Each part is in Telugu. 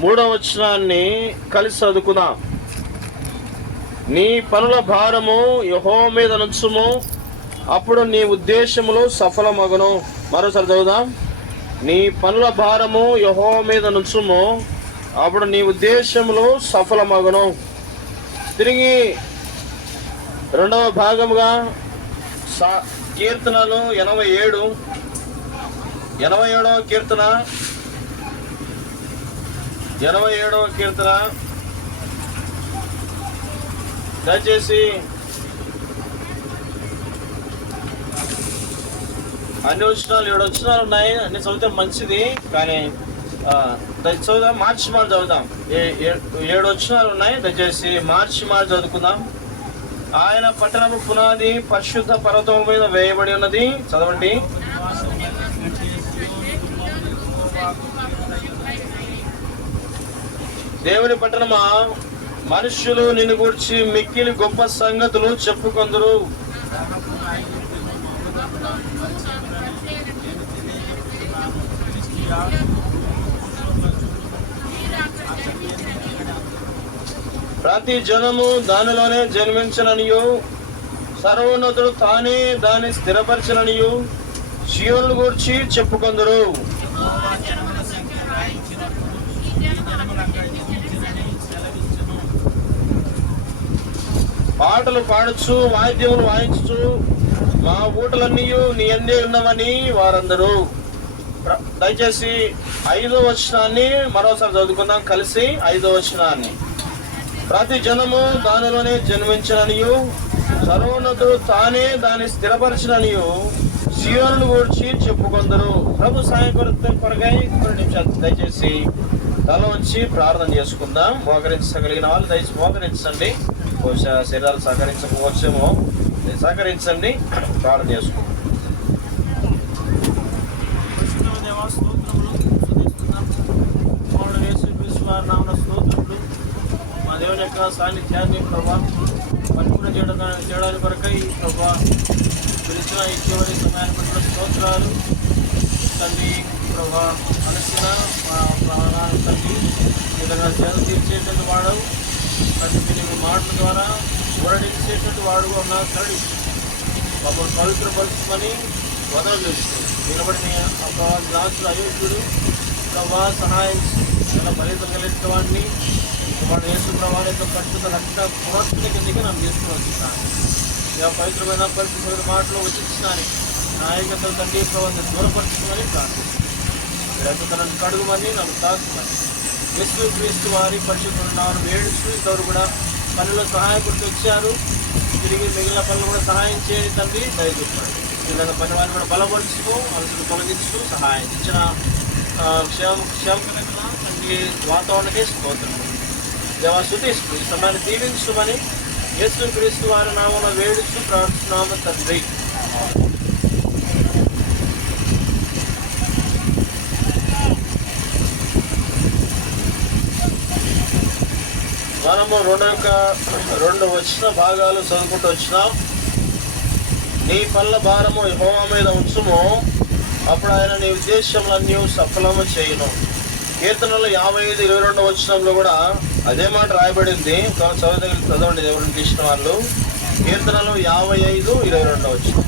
3వ వచనాన్ని కలిసి చదువుకుందాం. నీ పనుల భారము యెహోవా మీద నుంచుము, అప్పుడు నీ ఉద్దేశములు సఫలమగును. మరోసారి చదువుదాం. నీ పనుల భారము యెహోవా మీద నుంచుము, అప్పుడు నీ ఉద్దేశములు సఫలమగును. తిరిగి 2వ భాగముగా కీర్తనలు 87వ కీర్తన 87వ కీర్తన దయచేసి అన్ని వచనాలు 7 వచనాలు ఉన్నాయి. అన్ని చదివితే మంచిది, కానీ చదువుదాం. మార్చి చదువుదాం. 7 వచనాలు ఉన్నాయి. దయచేసి మార్చి చదువుకుందాం. ఆయన పట్టణము పునాది పరిశుద్ధ పర్వతం మీద వేయబడి ఉన్నది. చదవండి. దేవుని పట్టణమా, మనుష్యులు నిన్ను గూర్చి మిక్కిలి గొప్ప సంగతులు చెప్పుకొందురు. ప్రతి జనము దానిలోనే జన్మించననియు, సర్వోన్నతుడు తానే దాన్ని స్థిరపరచననియు సీయోనును గూర్చి చెప్పుకొందురు. పాటలు పాడుచు వాయిద్యములు వాయించు మా ఊటలన్నీ నీ యందే ఉన్నవని వారందరూ. దయచేసి 5వ వచనాన్ని మరోసారి చదువుకుందాం కలిసి. 5వ వచనాన్ని. ప్రతి జనము దానిలోనే జన్మించననియు, సర్వోన్నతుడు తానే దాన్ని స్థిరపరచననియు సీయోనును గూర్చి చెప్పుకొందరు. ప్రభు సాయం కొరకై దయచేసి తల వచ్చి ప్రార్థన చేసుకుందాం. మోకరించగలిగిన వాళ్ళు దయచేసి మోకరించండి. బహుశా శరీరాలు సహకరించకపోవచ్చేమో, సహకరించండి. ప్రార్థన చేసుకుందాం. మా దేవుని యొక్క సాన్నిధ్యాన్ని ప్రభా పరిపూర్ణ చేయడానికి కొరకై ప్రభా పిలిచిన ఈ చివరి సమయాన్ని పట్ల స్తోత్రాలు తండ్రి. ప్రభా అలసిన మా ప్రాణాన్ని తండ్రి విధంగా చేత తీర్చేటువంటి వాడవు తండ్రి. మీరు మాటల ద్వారా ఊరడించేటువంటి వాడుగా ఉన్నా తండ్రి. మమ్మల్ని పవిత్రపరుచుమని వదలు చేస్తుంది. నిలబడిన దాసులు అయోగ్యుడు ప్రభా సహాయం ఫలితం కలిగిన వాడిని వాడు యేసు ప్రభావంతో పరిశుద్ధ రక్త పునరుద్ధరణ కిందకి నన్ను తీసుకుని వచ్చిస్తాను. ఇక పవిత్రమైన పరిశుద్ధమైన మాటలు వచ్చించినాను. నాయకత్వం తండ్రి ప్రభావం దూరపరచుకోమని ప్రార్థిస్తున్నాను. తనను కడుగుమని నన్ను తాకుమని యేసు క్రీస్తు వారి పరిశుద్ధులను నాను వేడుచు ఇంతవరకు కూడా పనుల్లో సహాయకుడికి వచ్చారు. తిరిగి మిగిలిన పనులు కూడా సహాయం చేయండి తండ్రి. దయచేయండి. మిగిలిన పని వారిని కూడా బలపరుచుకో, అలసలు తొలగించు, సహాయం ఇచ్చిన క్షేమకరమైన తండ్రి వాతావరణకే స్తోత్రం. దేవా స్తుతిస్తూ ఈ సమయాన్ని దీవించుమని యేసు క్రీస్తు వారి నామమున వేడుచు ప్రార్థిస్తున్నాము తండ్రి. మనము 2 వచ్చిన భాగాలు చదువుకుంటూ వచ్చినాం. నీ పనుల భారము యెహోవా మీద ఉంచుము, అప్పుడు ఆయన నీ ఉద్దేశములన్నీ సఫలము చేయును. కీర్తనలు 55:22 వచనంలో కూడా అదే మాట రాయబడింది. చదవండి ఎవరిని తీసిన వాళ్ళు. కీర్తనలు 55:22 వచనం.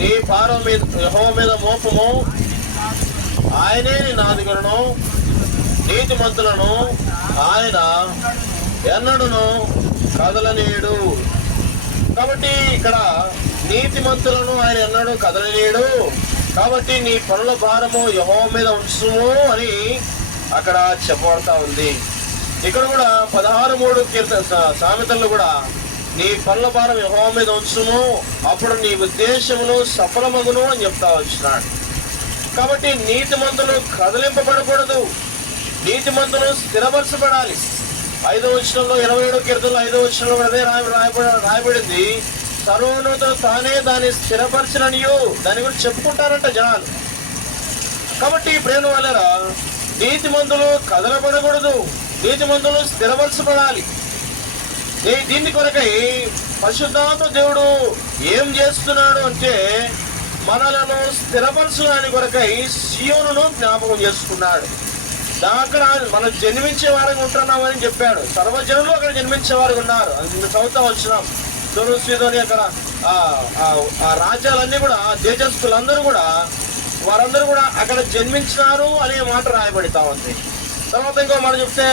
నీ భారం మీద యెహోవా మీద మోపము, ఆయనే నీ నాదిగలను, నీతిమంతులను ఆయన ఎన్నడును కదలనీయుడు. కాబట్టి ఇక్కడ నీతిమంతులను ఆయన ఎన్నడూ కదలనీయుడు. కాబట్టి నీ పనుల భారము యెహోవా మీద ఉంచుము అని అక్కడ చెప్పబడతా ఉంది. ఇక్కడ కూడా 16:3 సామెతల్లో కూడా నీ పనుల భారం యెహోవా మీద ఉంచుము, అప్పుడు నీ ఉద్దేశములు సఫలమగును అని చెప్తా వచ్చినాడు. కాబట్టి నీతిమంతులు కదిలింపబడకూడదు, నీతిమంతులు స్థిరపరచబడాలి. 5వ వచనంలో 27వ కీర్తనలో 5వ వచనంలో అదే రాయబడింది. సర్వోన్నతుడు తానే దాన్ని స్థిరపరచననియు దాని గురించి చెప్పుకుంటారంట జనాలు. కాబట్టి ప్రేమ వాళ్ళరా, నీతిమంతులు కదలబడకూడదు, నీతిమంతులు స్థిరపరచబడాలి. దీని కొరకై పరిశుద్ధాత్మ దేవుడు ఏం చేస్తున్నాడు అంటే, మనలను స్థిరపరచడానికి కొరకై సియోనును జ్ఞాపకం చేసుకున్నాడు. అక్కడ మనం జన్మించే వారికి ఉంటున్నామని చెప్పాడు. సర్వజనులు అక్కడ జన్మించే వారు ఉన్నారు. అది చదువుతా వచ్చినాం. దొరుకుని అక్కడ ఆ రాజ్యాలన్నీ కూడా, దేశస్తులందరూ కూడా, వారందరూ కూడా అక్కడ జన్మించినారు అనే మాట రాయబడతా ఉంది. తర్వాత ఇంకో మాట చెప్తే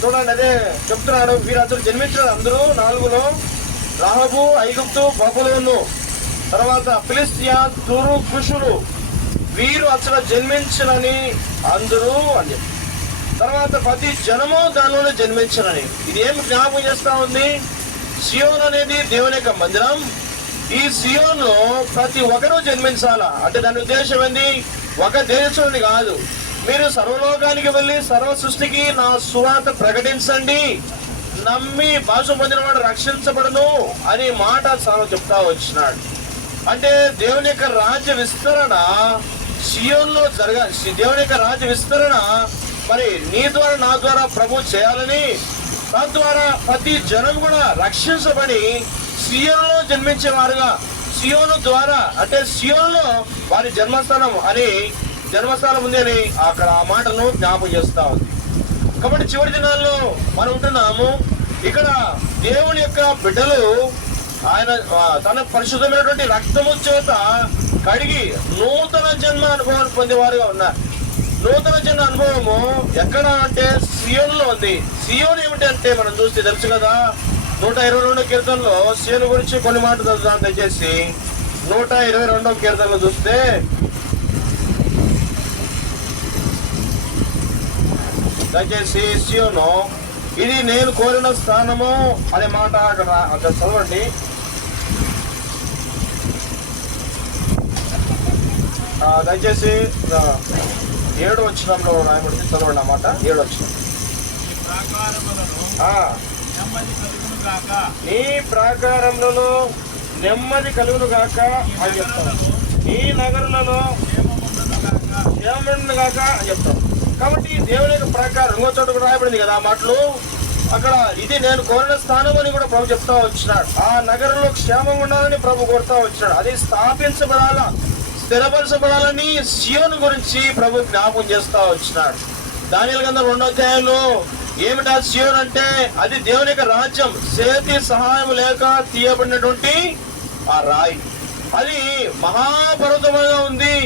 చూడండి, అదే చెప్తున్నాడు, వీరందరూ జన్మించారు. అందరూ 4లో రాహబు, ఐగుప్తు, బబులోను, తర్వాత ఫిలిష్తియా, తూరు, కుషులు, వీరు అసలు జన్మించరని అందరూ అని చెప్పి, తర్వాత ప్రతి జనము దానిలోనే జన్మించరని. ఇది ఏమి జ్ఞాపకం చేస్తా ఉంది? సియోన్ అనేది దేవుని యొక్క మందిరం. ఈ సియోన్ లో ప్రతి ఒక్కరూ జన్మించాలా అంటే దాని ఉద్దేశం ఏంది? ఒక దేశంని కాదు, మీరు సర్వలోకానికి వెళ్ళి సర్వ సృష్టికి నా సువార్త ప్రకటించండి, నమ్మి భాష పొందిన వాడు రక్షించబడను అని మాట చెప్తా వచ్చినాడు. అంటే దేవుని యొక్క రాజ్య విస్తరణ సియోన్లో దేవుని యొక్క రాజ్య విస్తరణ మరి నీ ద్వారా నా ద్వారా ప్రభు చేయాలని, తద్వారా ప్రతి జనం కూడా రక్షించబడి సియోనులో జన్మించేవారుగా, సియోను ద్వారా అంటే సియోనులో వారి జన్మస్థానం ఉంది అని అక్కడ ఆ మాటను జ్ఞాపకం చేస్తా ఉంది. కాబట్టి చివరి దినాల్లో మనం ఉంటున్నాము. ఇక్కడ దేవుని యొక్క బిడ్డలు ఆయన తన పరిశుద్ధమైనటువంటి రక్తము చేత కడిగి నూతన జన్మ అనుభవాన్ని పొందేవారుగా ఉన్నారు. నూతన జన్మ అనుభవము ఎక్కడ అంటే సియోనులో ఉంది. సియోను ఏమిటంటే మనం చూస్తే తెలుసు కదా, 122వ కీర్తనలో సియోను గురించి కొన్ని మాటలు చదువుతాం. దయచేసి 122వ కీర్తనలో చూస్తే దయచేసి సియోను ఇది నేను కోరిన స్థానము అనే మాట అక్కడ చదవండి. దయచేసి 7వ వచనంలో రాయబడింది, చదవండి అన్నమాట. 7వ వచనం, నీ ప్రాకారములలో నెమ్మది కలుగును గాక అని చెప్తాను, నీ నగరులలో క్షేమముండును గాక అని చెప్తాం. కాబట్టి దేవుని యొక్క ప్రాకారం ఇంకో చోట కూడా రాయబడింది కదా ఆ మాటలు. అక్కడ ఇది నేను కోరిన స్థానం అని కూడా ప్రభు చెప్తా వచ్చినాడు. ఆ నగరంలో క్షేమం ఉండాలని ప్రభు కోరుతా వచ్చినాడు. అది స్థాపించబడాలా, స్థిరపరచబడాలని సియోను గురించి ప్రభు జ్ఞాపకం చేస్తా వచ్చినాడు. దానియేలు గ్రంథం 2వ అధ్యాయంలో ఏమిటా సియోన్ అంటే అది దేవుని యొక్క రాజ్యం, చేతి సహాయం లేక తీయబడినటువంటి ఆ రాయి. అది మహాపర్వతముగా ఉంది,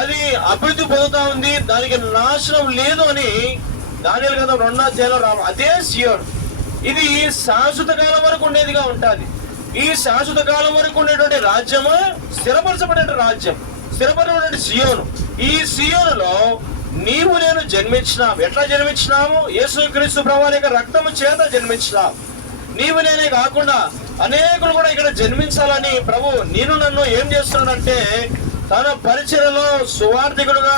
అది అభివృద్ధి పొందుతా ఉంది, దానికి నాశనం లేదు అని దానియేలు గ్రంథం 2వ అధ్యాయంలో అదే సియోన్. ఇది శాశ్వత కాలం వరకు ఉండేదిగా ఉంటుంది. ఈ శాశ్వత కాలం వరకు ఉండేటువంటి రాజ్యము స్థిరపరచబడే రాజ్యం, స్థిరపరచబడే సియోను. ఈ సియోనులో నీవు నేను జన్మించినాం. ఎట్లా జన్మించినాము? యేసుక్రీస్తు ప్రభువు యొక్క రక్తము చేత జన్మించినాం. నీవు నేనే కాకుండా అనేకులు కూడా ఇక్కడ జన్మించాలని ప్రభు నేను నన్ను ఏం చేస్తున్నాడంటే తన పరిచర్యలో సువార్థికుడుగా,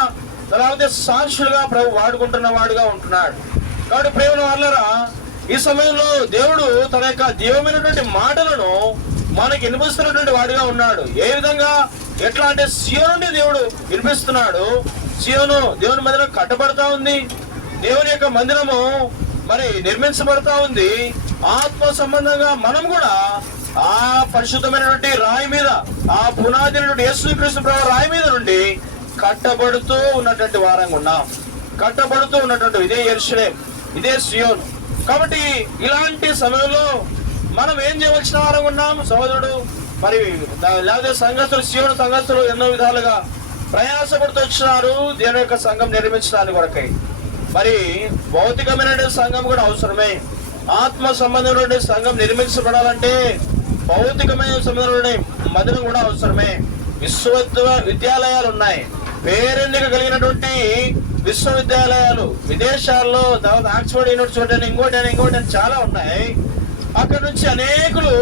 తర్వాత సాక్షులుగా ప్రభు వాడుకుంటున్న వాడుగా ఉంటున్నాడు. కాబట్టి ప్రేమ వాళ్ళరా, ఈ సమయంలో దేవుడు తన యొక్క దీవమైనటువంటి మాటలను మనకి వినిపిస్తున్నటువంటి వాడిగా ఉన్నాడు. ఏ విధంగా, ఎట్లా అంటే సియోను దేవుడు వినిపిస్తున్నాడు. సియోను దేవుని మందిరం కట్టబడతా ఉంది, దేవుని యొక్క మందిరము మరి నిర్మించబడతా ఉంది. ఆత్మ సంబంధంగా మనం కూడా ఆ పరిశుద్ధమైనటువంటి రాయి మీద, ఆ పునాది యేసుక్రీస్తు ప్రభు రాయి మీద నుండి కట్టబడుతూ ఉన్నటువంటి వారంగా ఉన్నాం. కట్టబడుతూ ఉన్నటువంటి ఇదే యెరూషలేము, ఇదే సియోను. కాబట్టి ఇలాంటి సమయంలో మనం ఏం చేయవలసిన వారంగా ఉన్నాం? సహోదరుడు మరి లేకపోతే సంఘస్థులు, సియోను సంఘస్థులు ఎన్నో విధాలుగా ప్రయాసపడుతూ వచ్చినారు దేవుని యొక్క సంఘం నిర్మించడానికి కొరకై. మరి భౌతికమైన సంఘం కూడా అవసరమే. ఆత్మ సంబంధమైన సంఘం నిర్మించబడాలంటే భౌతికమైన సంబంధమైన మందిరం కూడా అవసరమే. విద్యాలయాలు ఉన్నాయి, పేరెన్నిక కలిగినటువంటి విశ్వవిద్యాలయాలు విదేశాల్లో, తర్వాత ఆక్స్ఫర్డ్ యూనివర్సిటీ, ఇంకోటి చాలా ఉన్నాయి. అక్కడ నుంచి అనేకులు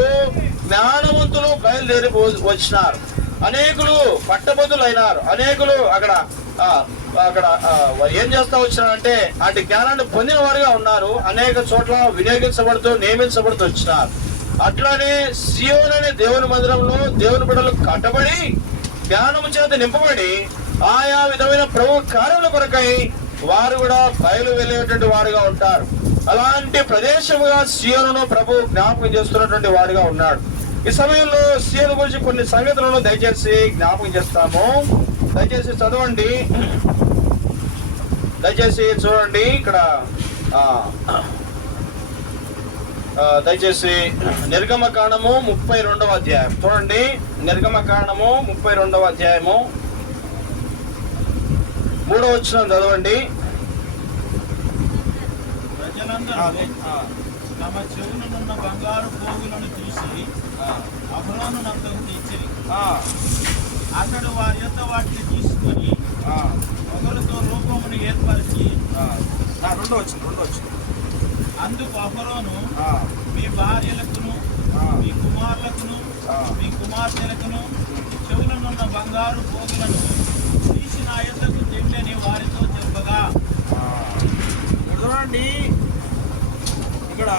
జ్ఞానవంతులు బయలుదేరి వచ్చినారు, అనేకులు పట్టబద్దులు అయినారు, అనేకులు అక్కడ ఏం చేస్తా వచ్చినారంటే అటు జ్ఞానాన్ని పొందిన వారుగా ఉన్నారు. అనేక చోట్ల వినియోగించబడుతూ నియమించబడుతూ వచ్చినారు. అట్లానే సియోను అనే దేవుని మందిరంలో దేవుని బిడ్డలు కట్టబడి జ్ఞానము చేత నింపబడి ఆయా విధమైన ప్రభు కార్యముల కొరకై వారు కూడా బయలు వెళ్ళేటువంటి వారుగా ఉంటారు. అలాంటి ప్రదేశముగా సియోనును ప్రభు జ్ఞాపకం చేస్తున్నటువంటి వాడుగా ఉన్నాడు. ఈ సమయంలో సీఎం గురించి కొన్ని సంగతులను దయచేసి జ్ఞాపకం చేస్తాము. దయచేసి చదవండి, దయచేసి చూడండి. ఇక్కడ దయచేసి నిర్గమకాండము 32వ అధ్యాయం చూడండి. నిర్గమకాండము 32వ అధ్యాయము 3వ వచనం చదవండి. ప్రజలందరూ తమ చెవులనున్న బంగారు పోగులను తీసి అహరోను నద్దకు తెచ్చిరి. అతడు వారి యొక్క వాటిని తీసుకొని పొగలతో రూపమును ఏర్పరిచి 2వ వచనం అందుకు అహరోను మీ భార్యలకును మీ కుమారులకును మీ కుమార్తెలకును చెవులనున్న బంగారు పోగులను తీసి నా యొద్దకు తెమ్మని వారితో చెప్పగా. చూడండి, ఇక్కడ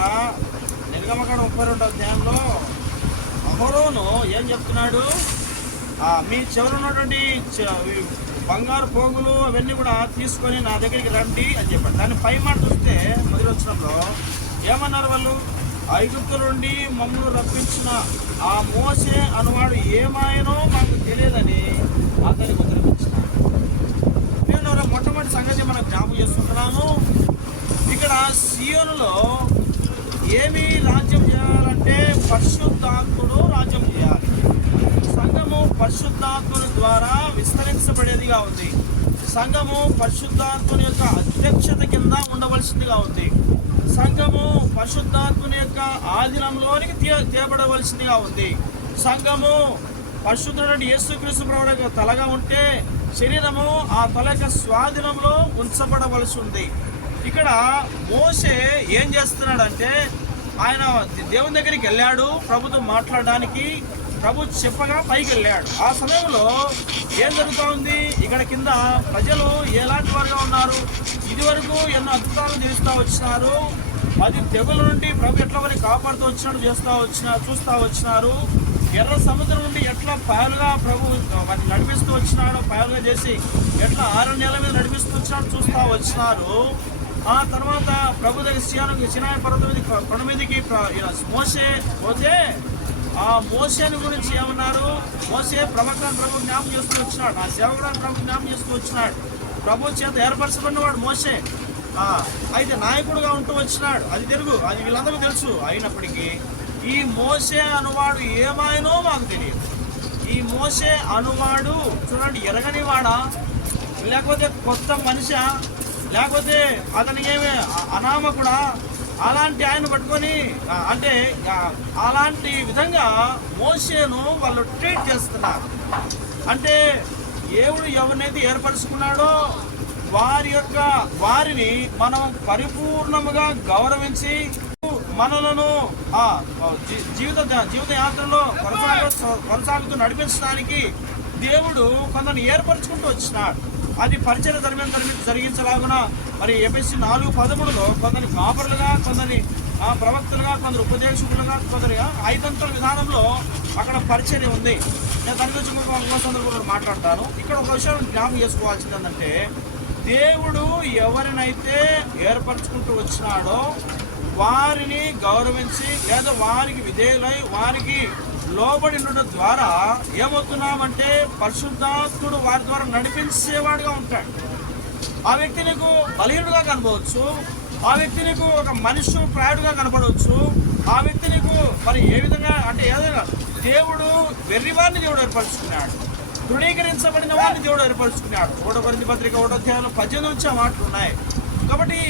నిర్గమకాండం 32వ అధ్యాయంలో అహరోను ఏం చెప్తున్నాడు? మీ చెవులు ఉన్నటువంటి బంగారు పోగులు అవన్నీ కూడా తీసుకొని నా దగ్గరికి రండి అని చెప్పాడు. దాన్ని పై మాట చూస్తే మొదటి వచనంలో ఏమన్నారు వాళ్ళు? ఐగుప్తు నుండి మమ్మల్ని రప్పించిన ఆ మోసే అనువాడు ఏమాయనో మాకు తెలియదని అతనికి ఉత్తరమిచ్చినాడు. నేను మొట్టమొదటి సంగతి మనం జ్ఞాపకం చేస్తున్నాను. ఇక్కడ సీయోనులో ఏమి రాజ్యం చేయాలంటే పరిశుద్ధాత్ముడు రాజ్యం చేయాలి. సంఘము పరిశుద్ధాత్ముని ద్వారా విస్తరించబడేదిగా ఉంది. సంఘము పరిశుద్ధాత్ముని యొక్క అధ్యక్షత కింద ఉండవలసిందిగా ఉంది. సంఘము పరిశుద్ధాత్ముని యొక్క ఆధీనంలోనికి తేబడవలసిందిగా ఉంది. సంఘము పరిశుద్ధుడు యేసుక్రీస్తు ప్రభువు యొక్క తలగా ఉంటే శరీరము ఆ తల యొక్క స్వాధీనంలో ఉంచబడవలసి ఉంది. ఇక్కడ మోషే ఏం చేస్తున్నాడంటే ఆయన దేవుని దగ్గరికి వెళ్ళాడు ప్రభుతో మాట్లాడడానికి. ప్రభు చెప్పగా పైకి వెళ్ళాడు. ఆ సమయంలో ఏం జరుగుతూ ఉంది? ఇక్కడ కింద ప్రజలు ఎలాంటి వారుగా ఉన్నారు? ఇదివరకు ఎన్నో అద్భుతాలు చేస్తూ వచ్చినారు. 10 తెగుల నుండి ప్రభు ఎట్లా వారిని కాపాడుతూ వచ్చినట్టు చూస్తూ వచ్చినారు. ఎర్ర సముద్రం నుండి ఎట్లా పాయలుగా ప్రభు వారిని నడిపిస్తూ వచ్చినాడు, పాయలుగా చేసి ఎట్లా ఆరణ్యాల మీద నడిపిస్తూ వచ్చినాడు చూస్తూ వచ్చినారు. ఆ తర్వాత ప్రభు దగ్గర సినాయి పర్వతం మీద కొండ మీదకి మోసే పోతే ఆ మోసేని గురించి ఏమన్నారు? మోసే ప్రవక్తను ప్రభు జ్ఞాపకం చేస్తూ వచ్చినాడు, ఆ సేవకుడు ప్రభు జ్ఞాపకం చేస్తూ వచ్చినాడు. ప్రభు చేత ఏర్పరచబడినవాడు మోసే. అయితే నాయకుడుగా ఉంటూ వచ్చినాడు, అది అది వీళ్ళందరికీ తెలుసు. అయినప్పటికీ ఈ మోసే అనువాడు ఏమాయనో మాకు తెలియదు. ఈ మోసే అనువాడు చూడండి, ఎరగనివాడా లేకపోతే కొత్త మనిషా లేకపోతే అతనికి ఏమి అనామకుడా? అలాంటి ఆయన పట్టుకొని అంటే అలాంటి విధంగా మోషేను వాళ్ళు ట్రీట్ చేస్తున్నారు. అంటే దేవుడు ఎవరినైతే ఏర్పరచుకున్నాడో వారిని మనం పరిపూర్ణముగా గౌరవించి మనలను జీవిత యాత్రలో కొనసాగుతూ నడిపించడానికి దేవుడు కొందరిని ఏర్పరచుకుంటూ వచ్చినాడు. అది పరిచయ జరిగించలాగున మరి ఎఫెసీ 4:13లో కొందరి కాపరులుగా, కొందరి ప్రవక్తలుగా, కొందరు ఉపదేశకులుగా, కొందరుగా 5 అంతల విధానంలో అక్కడ పరిచయం ఉంది. నేను దాని గురించి ఇంకో సందర్భంలో మాట్లాడతాను. ఇక్కడ ఒక విషయం జ్ఞాపకం చేసుకోవాల్సింది ఏంటంటే దేవుడు ఎవరినైతే ఏర్పరచుకుంటూ వచ్చినాడో వారిని గౌరవించి లేదా వారికి విధేయులై వారికి లోబడి ఉండడం ద్వారా ఏమవుతున్నామంటే పరిశుద్ధాత్ముడు వారి ద్వారా నడిపించేవాడుగా ఉంటాడు. ఆ వ్యక్తి నీకు బలహీనుడుగా కనపడవచ్చు, ఆ వ్యక్తి నీకు ఒక మనిషి ప్రాయుడుగా కనపడవచ్చు, ఆ వ్యక్తి నీకు మరి ఏ విధంగా అంటే ఏదైనా దేవుడు వెర్రివారిని దేవుడు ఏర్పరచుకున్నాడు, తృణీకరించబడిన వారిని దేవుడు ఏర్పరచుకున్నాడు. 1 కొరింథీ పత్రిక 1వ అధ్యాయంలో 18 నుంచి ఆ మాటలు ఉన్నాయి. కాబట్టి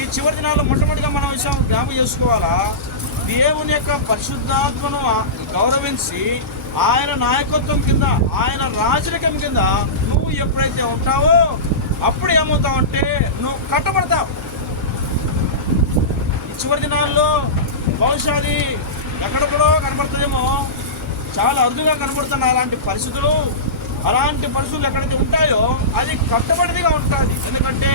ఈ చివరి దినాల్లో మొట్టమొదటిగా మనం విషయం జ్ఞాపకం చేసుకోవాలా, దేవుని యొక్క పరిశుద్ధాత్మను గౌరవించి ఆయన నాయకత్వం కింద, ఆయన రాజరికం కింద నువ్వు ఎప్పుడైతే ఉంటావో అప్పుడు ఏమవుతావంటే నువ్వు కట్టబడతావు. చివరి దినాల్లో బహుశా అది ఎక్కడెక్కడో కనబడుతుందేమో, చాలా అరుదుగా కనబడుతున్నాయి అలాంటి పరిస్థితులు. అలాంటి పరిస్థితులు ఎక్కడైతే ఉంటాయో అది కట్టబడిదిగా ఉంటుంది. ఎందుకంటే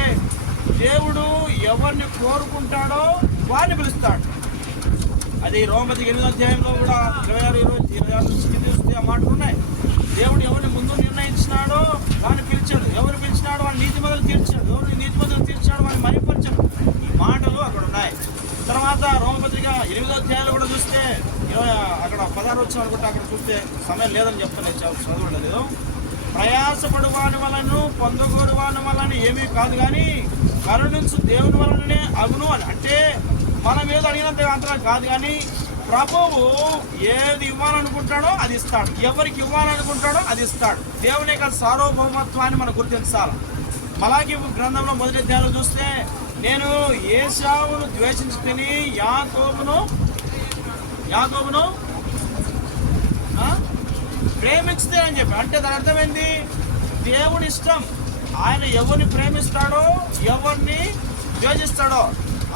దేవుడు ఎవరిని కోరుకుంటాడో వారిని పిలుస్తాడు. అది రోమపత్రిక 8వ అధ్యాయంలో కూడా 26 నుంచి చూస్తే ఆ మాటలు ఉన్నాయి. దేవుడు ఎవరిని ముందు నిర్ణయించినాడో వారిని పిలిచాడు, ఎవరు పిలిచినాడో వారిని నీతిమంతులు తీర్చాడు, ఎవరిని నీతిమంతులు తీర్చాడో వారిని మహిమపరిచాడు. ఈ మాటలు అక్కడ ఉన్నాయి. తర్వాత రోమపత్రిక 8వ అధ్యాయంలో కూడా చూస్తే అక్కడ 16 వచ్చిన అనుకుంటే అక్కడ చూస్తే సమయం లేదని చెప్తాను, చదవలేదు. ప్రయాసపడు వాని వలన పొందగోరు వాని వలన ఏమీ కాదు కానీ కరుణించు దేవుని వలననే అగును అని. అంటే మనం ఏదో అడిగినంత మాత్రం కాదు కానీ ప్రభువు ఏది ఇవ్వాలనుకుంటాడో అది ఇస్తాడు, ఎవరికి ఇవ్వాలనుకుంటాడో అది ఇస్తాడు. దేవుని యొక్క సార్వభౌమత్వాన్ని మనం గుర్తించాలి. మలాకి గ్రంథంలో మొదటి అధ్యాయంలో చూస్తే నేను ఏశావును ద్వేషించుకుని యాకోబును ప్రేమిస్తే అని చెప్పి, అంటే దాని అర్థమైంది దేవుని ఇష్టం. ఆయన ఎవరిని ప్రేమిస్తాడో ఎవరిని ద్వేషిస్తాడో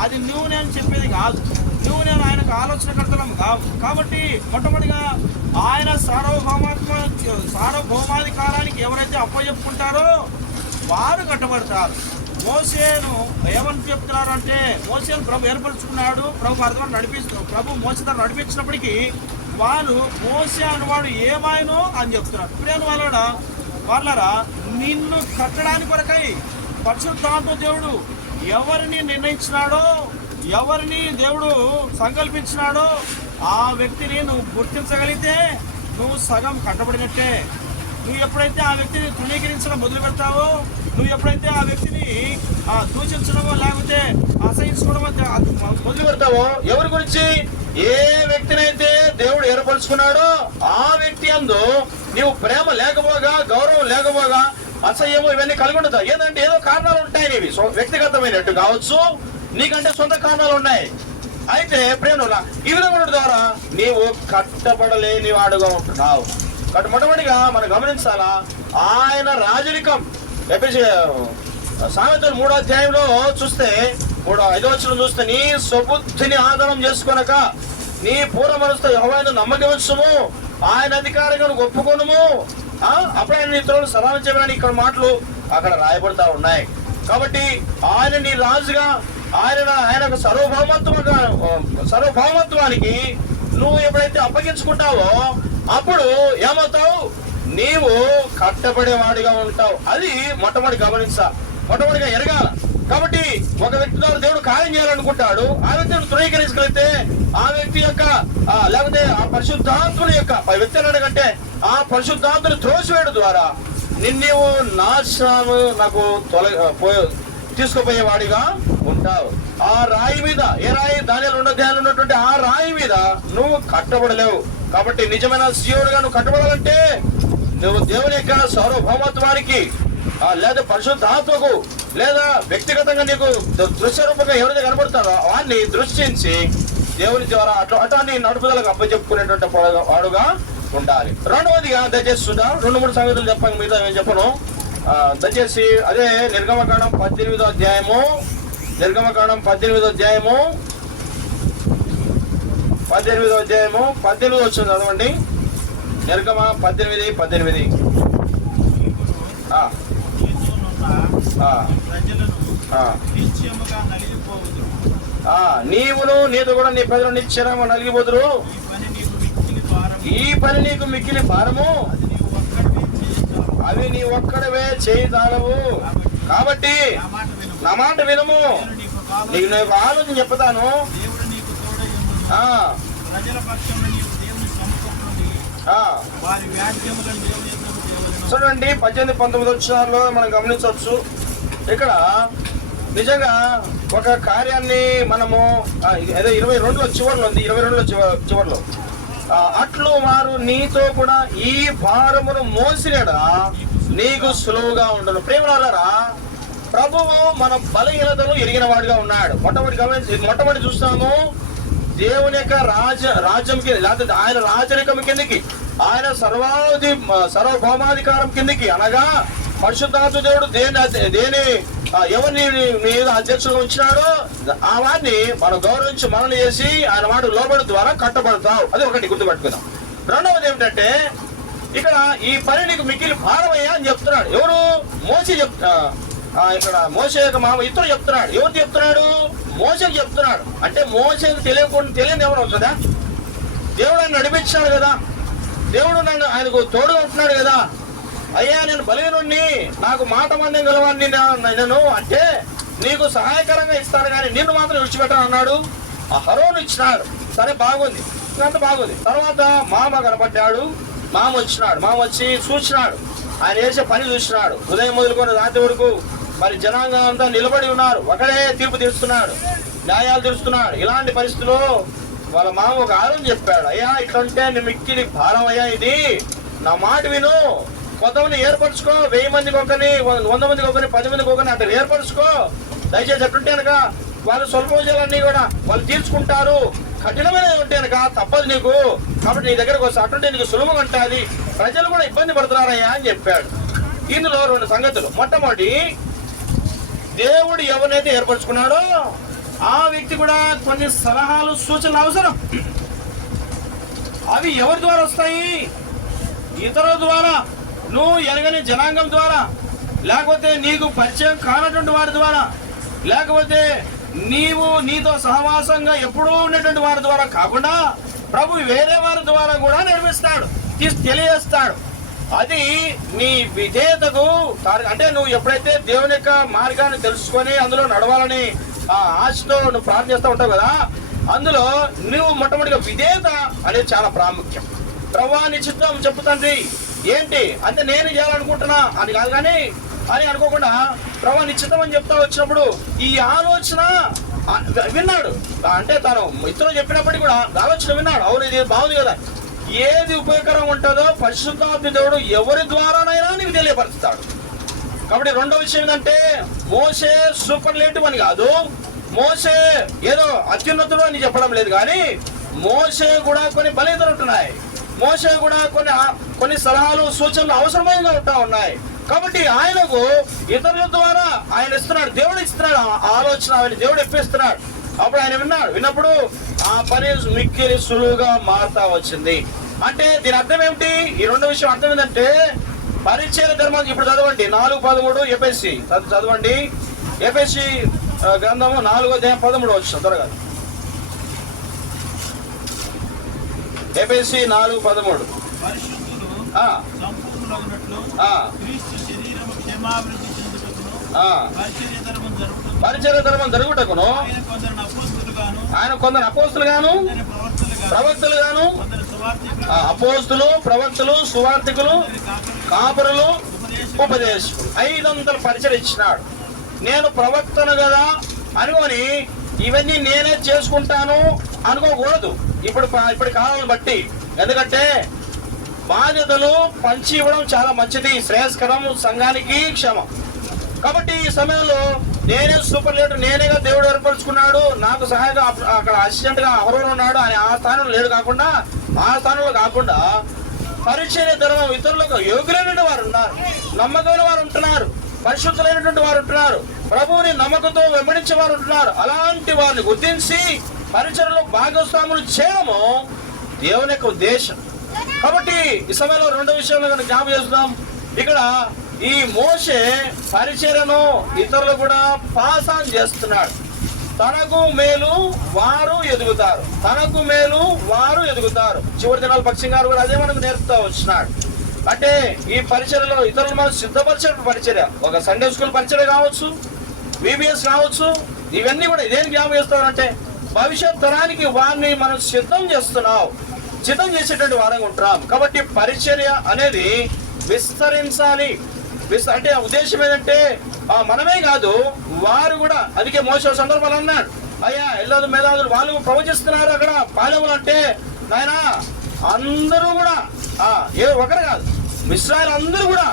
అది నువ్వు నేను చెప్పేది కాదు, నువ్వు నేను ఆయనకు ఆలోచనకర్తలం కావు. కాబట్టి మొట్టమొదటిగా ఆయన సార్వభౌమాధికారానికి ఎవరైతే అప్పచెప్పుకుంటారో వారు కట్టబడతారు. మోసేను ఏమని చెప్తున్నారు అంటే, మోసేను ప్రభు ఏర్పరచుకున్నాడు, ప్రభు అర్థం నడిపిస్తున్నాడు, ప్రభు మోసే ద్వారా నడిపించినప్పటికీ వాళ్ళు మోసే అనేవాడు ఏమాయనో అని చెప్తున్నారు. ప్రేమ వాళ్ళరా నిన్ను కట్టడానికి కొరకై పరిశుద్ధాత్మ దేవుడు ఎవరిని నిర్ణయించినాడో, ఎవరిని దేవుడు సంకల్పించినాడో ఆ వ్యక్తిని నువ్వు గుర్తించగలిగితే నువ్వు సగం కట్టబడినట్టే. నువ్వు ఎప్పుడైతే ఆ వ్యక్తిని తృణీకరించడం మొదలు పెడతావో, నువ్వు ఎప్పుడైతే ఆ వ్యక్తిని దూషించడమో లేకపోతే అసహించుకోవడమో మొదలు పెడతావో, ఎవరి గురించి ఏ వ్యక్తినైతే దేవుడు ఏర్పరచుకున్నాడో ఆ వ్యక్తి అందు నీవు ప్రేమ లేకపోగా, గౌరవం లేకపోగా, అసహ్యము ఇవన్నీ కలిగి ఉండదు. ఏంటంటే ఏదో కారణాలు ఉంటాయి, నీవి వ్యక్తిగతమైనట్టు కావచ్చు, నీకంటే సొంత కారణాలు ఉన్నాయి. అయితే ప్రేమ ఈ విధంగా ద్వారా నీవు కట్టబడలేని వాడుగా ఉంటున్నావు. మొట్టమొదటిగా మనం గమనించాలా, ఆయన రాజరికం. సామెతలు 3వ అధ్యాయంలో చూస్తే 5వ వచనం చూస్తే, నీ స్వబుద్ధిని ఆధారం చేసుకొనక నీ పూర్వ మనసుతో యెహోవాను నమ్మకముంచుము, ఆయన అధికారిగా ఒప్పుకొనుము, అప్పుడు ఆయన నీ తోడు సలాం చేయమని ఇక్కడ మాటలు అక్కడ రాయబడతా ఉన్నాయి. కాబట్టి ఆయన నీ రాజుగా, ఆయన సార్వభౌమత్వానికి నువ్వు ఎప్పుడైతే అప్పగించుకుంటావో అప్పుడు ఏమవుతావు, నీవు కట్టబడేవాడిగా ఉంటావు. అది మొట్టమొదటి గమనించాలి, మొట్టమొదటిగా ఎరగాల. కాబట్టి ఒక వ్యక్తి ద్వారా దేవుడు కార్యం చేయాలనుకుంటాడు, ఆ వ్యక్తిని ధృవీకరించగలిగితే ఆ వ్యక్తి యొక్క లేకపోతే ఆ పరిశుద్ధాత్ముని యొక్క వ్యక్తి అడగంటే ఆ పరిశుద్ధాత్ముని త్రోసివేయడం ద్వారా నిన్ను నాశనము నాకు తీసుకుపోయేవాడిగా ఉంటావు. ఆ రాయి మీద, ఏ రాయి, దానిలో ఉన్నటువంటి ఆ రాయి మీద నువ్వు కట్టబడలేవు. కాబట్టి నిజమైన సీయోడుగా నువ్వు కట్టబడాలంటే నువ్వు దేవుని యొక్క సార్వభౌమత్వానికి లేదా పరిశుద్ధాత్మకు లేదా వ్యక్తిగతంగా నీకు దృశ్యరూపంగా ఎవరైతే కనబడతారో వాడిని దృష్టించి దేవుని ద్వారా అట్లాంటి నడుపుదలకు అప్పచెప్పుకునేటువంటి వాడుగా ఉండాలి. రెండవదిగా దయచేసి 2-3 సంగతులు చెప్పాను, మిగతా నేను చెప్పను. దయచేసి అదే నిర్గమకాండం 18వ అధ్యాయము 18 వచ్చింది చదవండి. నిర్గమ 18. నీవును నీతో కూడా నీ ప్రజలు నిశ్చయము నలిగిపోదురు, ఈ పని నీకు మిక్కిలి భారము, అవి నీ ఒక్కడవే చేయదానవు. కాబట్టి నా మాట వినము, నీకు నేను ఆలోచన చెప్తాను. చూడండి 18-19 వచ్చినాల్లో మనం గమనించవచ్చు. ఇక్కడ నిజంగా ఒక కార్యాన్ని మనము ఏదో 22లో చివరిలో ఉంది, 22లో చివరిలో అట్లు వారు నీతో కూడా ఈ భారమును మోసినడా నీకు సులువుగా ఉండను. ప్రేమలారా, ప్రభువు మన బలహీనతను ఎరిగిన వాడిగా ఉన్నాడు. మొట్టమొదటి చూస్తాము దేవుని యొక్క రాజ్యం కింద, లేకపోతే ఆయన రాజరికం కిందకి, ఆయన సార్వభౌమాధికారం కిందకి, అనగా పరిశుద్ధాత్మ దేవుడు దేని ఎవరిని మీద అధ్యక్షులుగా ఉంచినాడో ఆ వాడిని మనం గౌరవించి మనల్ని చేసి ఆయన మాట లోబడి ద్వారా కట్టబడతావు. అది ఒకటి గుర్తుపెట్టుకుందాం. రెండవది ఏమిటంటే, ఇక్కడ ఈ పని నీకు మిక్కిలి భారమయ్యా అని చెప్తున్నాడు. ఎవరు? మోసే ఇక్కడ మోసే యొక్క మామ ఇతరు చెప్తున్నాడు. ఎవరు చెప్తున్నాడు? మోసేకి చెప్తున్నాడు. అంటే మోసేకి తెలియని ఎవరు అవుతుందా? దేవుడు ఆయన నడిపించాడు కదా, దేవుడు ఆయనకు తోడుగా ఉంటున్నాడు కదా. అయ్యా నేను బలహీనుణ్ణి, నాకు మాట మందం గలవాడిని నేను అంటే నీకు సహాయకరంగా ఇస్తాను కానీ నిన్ను మాత్రం విడిచిపెట్టాను అన్నాడు. ఆ హరోను ఇచ్చినాడు, సరే బాగుంది. అంత బాగుంది. తర్వాత మామ కనపడ్డాడు. మామ వచ్చినాడు. మామ వచ్చి చూసినాడు, ఆయన చేసే పని చూసినాడు. ఉదయం మొదలుకొని రాత్రి వరకు మరి జనాంగం అంతా నిలబడి ఉన్నారు. ఒకడే తీర్పు తీరుస్తున్నాడు, న్యాయాలు తీరుస్తున్నాడు. ఇలాంటి పరిస్థితుల్లో వాళ్ళ మామ ఒక ఆలోచన చెప్పాడు, అయ్యా ఇట్లంటే నీ మిక్కిలి భారం అయ్యా, ఇది నా మాట విను, కొంతమంది ఏర్పరచుకో, 1000 మందికి ఒకరిని, 100 మందికి ఒకరిని, 10 మందికి ఒకరిని అట్లా ఏర్పరచుకో. దయచేసి అట్లుంటే కనుక వాళ్ళు స్వల్ప విజయాలన్నీ కూడా వాళ్ళు తీర్చుకుంటారు. కఠినమైన ఉంటే కనుక తప్పదు నీకు, కాబట్టి నీ దగ్గరకు వస్తే అటుంటే నీకు సులభంగా ఉంటుంది. ప్రజలు కూడా ఇబ్బంది పడుతున్నారయ్యా అని చెప్పాడు. ఇందులో 2 సంగతులు. మొట్టమొదటి, దేవుడు ఎవరినైతే ఏర్పరచుకున్నాడో ఆ వ్యక్తి కూడా కొన్ని సలహాలు సూచనలు అవసరం. అవి ఎవరి ద్వారా వస్తాయి? ఇతరుల ద్వారా, నువ్వు ఎరగని జనాంగం ద్వారా, లేకపోతే నీకు పరిచయం కానటువంటి వారి ద్వారా, లేకపోతే నీతో సహవాసంగా ఎప్పుడూ ఉన్నటువంటి వారి ద్వారా కాకుండా ప్రభు వేరే వారి ద్వారా కూడా నిర్మిస్తాడు, తెలియజేస్తాడు. అది నీ విధేయతకు అంటే నువ్వు ఎప్పుడైతే దేవుని యొక్క మార్గాన్ని తెలుసుకొని అందులో నడవాలని ఆ ఆశతో నువ్వు ప్రార్థన చేస్తూ ఉంటావు కదా, అందులో నువ్వు మొట్టమొదటిగా విధేయత అనేది చాలా ప్రాముఖ్యం. ప్రభువా నీ చిత్తం చెప్పు తండ్రి, ఏంటి అంటే నేను చేయాలనుకుంటున్నా అని కాదు, కానీ అని అనుకోకుండా ప్రభువా నీ చిత్తం అని చెప్తా వచ్చినప్పుడు ఈ ఆలోచన విన్నాడు. అంటే తను ఇతరులు చెప్పినప్పటికీ కూడా ఆలోచన విన్నాడు. అవును ఇది బాగుంది కదా, ఏది ఉపయోగకరం ఉంటుందో పరిశుద్ధాత్మ దేవుడు ఎవరి ద్వారానైనా నీకు తెలియపరుస్తాడు. కాబట్టి 2వ విషయం ఏంటంటే, మోసే సూపర్లేటివ్ అని కాదు, మోసే ఏదో అత్యున్నతుడు అని చెప్పడం లేదు, కానీ మోసే కూడా కొన్ని బలహీనతలు ఉంటున్నాయి. మోసే కూడా కొన్ని సలహాలు సూచనలు అవసరమైనగా ఉంటా ఉన్నాయి. కాబట్టి ఆయనకు ఇతరుల ద్వారా ఆయన ఇస్తున్నాడు, దేవుడు ఇస్తున్నాడు ఆలోచన, ఆయన దేవుడు ఇప్పిస్తున్నాడు. అప్పుడు ఆయన విన్నప్పుడు ఆ పని మిక్కిలి సులువుగా మారుతా వచ్చింది. అంటే దీని అర్థం ఏమిటి? ఈ 2వ విషయం అర్థం ఏంటంటే, పరిచయ ధర్మం. ఇప్పుడు చదవండి 4:13 ఎఫెసీ చదవండి. ఎఫెసీ గ్రంథము 4:13 వచ్చిన త్వరగా. ఎఫెసీ 4:13. పరిచయ ధర్మం జరుగుటకును ఆయన కొందరు అపోస్తులు గాను ప్రవక్తలు గాను, అపోస్తులు, ప్రవక్తలు, సువార్తికులు, కాపురులు, ఉపదేశకులు 500 పరిచయం ఇచ్చినాడు. నేను ప్రవక్తను కదా అనుకొని ఇవన్నీ నేనే చేసుకుంటాను అనుకోకూడదు ఇప్పుడు కాలాలను బట్టి. ఎందుకంటే బాధ్యతలు పంచి ఇవ్వడం చాలా మంచిది, శ్రేయస్కరం, సంఘానికి క్షేమం. కాబట్టి ఈ సమయంలో నేనే సూపర్ లీడర్, నేనేగా దేవుడు ఏర్పరచుకున్నాడు, నాకు సహాయంగా అక్కడ అసిస్టెంట్ గా ఎవరు ఉన్నాడు అని ఆ స్థానంలో లేడు కాకుండా, ఆ స్థానంలో కాకుండా పరిచయ ధర్మం ఇతరులకు యోగ్యులైన వారు ఉన్నారు, నమ్మకమైన వారు ఉంటున్నారు, పరిశుద్ధులైనటువంటి వారు ఉంటున్నారు, ప్రభువుని నమ్మకంతో వెంబడించే వారు ఉంటున్నారు. అలాంటి వారిని గుర్తించి పరిచయలో భాగస్వాములు చేయడము దేవుని యొక్క ఉద్దేశం. కాబట్టి ఈ సమయంలో 2వ విషయంలో కనుక జ్ఞాపకం చేస్తున్నాం. ఇక్కడ ఈ మోషే పరిచర్యను ఇతరులు కూడా పాస్ ఆన్ చేస్తున్నాడు. తనకు మేలు వారు ఎదుగుతారు, తనకు మేలు వారు ఎదుగుతారు. చివరి దినాల పక్షి గారు కూడా అదే మనకు నేర్పుతా వచ్చినాడు. అంటే ఈ పరిచర్యలో ఇతరులు మనం సిద్ధపరిచే పరిచర్య, ఒక సండే స్కూల్ పరిచర్య కావచ్చు, VBS కావచ్చు, ఇవన్నీ కూడా ఇదేం జ్ఞాపకం చేస్తామంటే భవిష్యత్ తరానికి వారిని మనం సిద్ధం చేసేటువంటి వారంగా ఉంటున్నాం. కాబట్టి పరిచర్య అనేది విస్తరించాలి. అంటే ఉద్దేశం ఏంటంటే మనమే కాదు, వారు కూడా. అందుకే మోసే సందర్భాలు అన్నాడు, అయ్యా ఎల్లాదు మేధాదులు వాళ్ళు ప్రవచిస్తున్నారు అక్కడ పాలెములు అంటే, నాయన అందరూ కూడా ఒకరు కాదు, ఇశ్రాయేలు అందరూ కూడా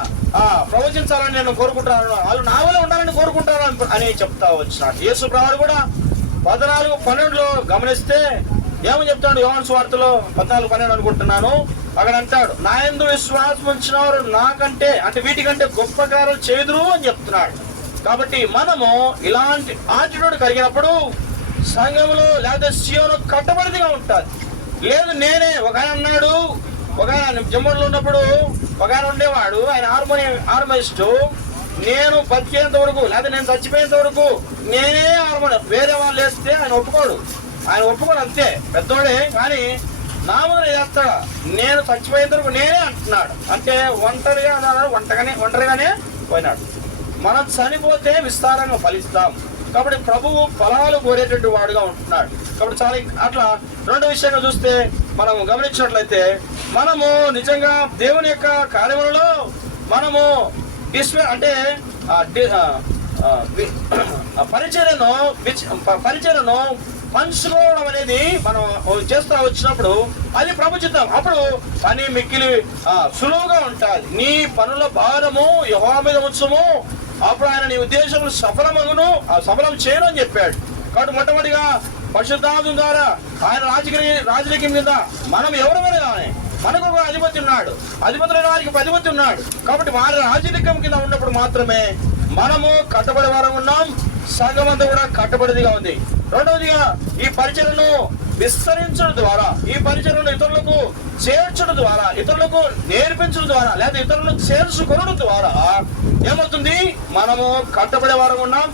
ప్రవచించాలని నేను కోరుకుంటున్నాను, వాళ్ళు నా వల్ల ఉండాలని కోరుకుంటాను అని చెప్తా వచ్చినాడు. యేసు ప్రభువు కూడా 14:12 గమనిస్తే ఏమని చెప్తాడు? యోహాను సువార్తలో 14:12 అనుకుంటున్నాను. అక్కడ అంటాడు, నా యందు విశ్వాసం ఉంచిన వారు నాకంటే అంటే వీటికంటే గొప్ప కార్యాలు చేదురు అని చెప్తున్నాడు. కాబట్టి మనము ఇలాంటి ఆటిట్యూడ్ కలిగినప్పుడు సంఘంలో లేదా సీయోను కట్టబడిదిగా ఉంటుంది. లేదు నేనే, ఒక ఆయన అన్నాడు, ఒక ఆయన జమ్మూరులో ఉన్నప్పుడు ఒక ఆయన ఉండేవాడు, ఆయన హార్మోనిస్టు, నేను బతికేంత వరకు లేదా నేను చచ్చిపోయేంత వరకు నేనే హార్మోనియం, వేరే వాళ్ళు వేస్తే ఆయన ఒప్పుకోడు అంతే, పెద్దోడే, కానీ నా ముందు చేస్తాడా, నేను చచ్చిపోయేంత వరకు నేనే అంటున్నాడు. అంటే ఒంటరిగా అన్నాడు, ఒంటరిగానే పోయినాడు. మనం చనిపోతే విస్తారంగా ఫలిస్తాం. కాబట్టి ప్రభువు ఫలాలు కోరేటువంటి వాడుగా ఉంటున్నాడు. కాబట్టి చాలా అట్లా 2వ విషయంగా చూస్తే మనం గమనించినట్లయితే మనము నిజంగా దేవుని యొక్క కార్యములలో మనము అంటే పరిచర్యను పంచుకోవడం అనేది మనం చేస్తూ వచ్చినప్పుడు అది ప్రభు చిత్తం. అప్పుడు పని మిక్కిలి సులువుగా ఉంటుంది. నీ పనుల భారము యెహోవా మీద ఉంచుము, అప్పుడు ఆయన నీ ఉద్దేశములు సఫలం చేయను అని చెప్పాడు. కాబట్టి మొట్టమొదటిగా పరిశుద్ధాత్మ ద్వారా ఆయన రాజకీయం మీద మనం ఎవరి మీద కానీ మనకు ఒక అధిపతి ఉన్నాడు, అధిపతులైన వారికి అధిపతి ఉన్నాడు. కాబట్టి వారి రాజకీయం కింద ఉన్నప్పుడు మాత్రమే మనము కట్టబడి వారం ఉన్నాం, సగమంతా కూడా కట్టబడిదిగా ఉంది. రెండవదిగా ఈ పరిచయను విస్తరించడం ద్వారా, ఈ పరిచయను ఇతరులకు చేర్చడం ద్వారా, ఇతరులకు నేర్పించడం ద్వారా, లేదా ఇతరులకు చేర్చుకోవడం ద్వారా ఏమవుతుంది? మనము కట్టబడే వారం ఉన్నాం,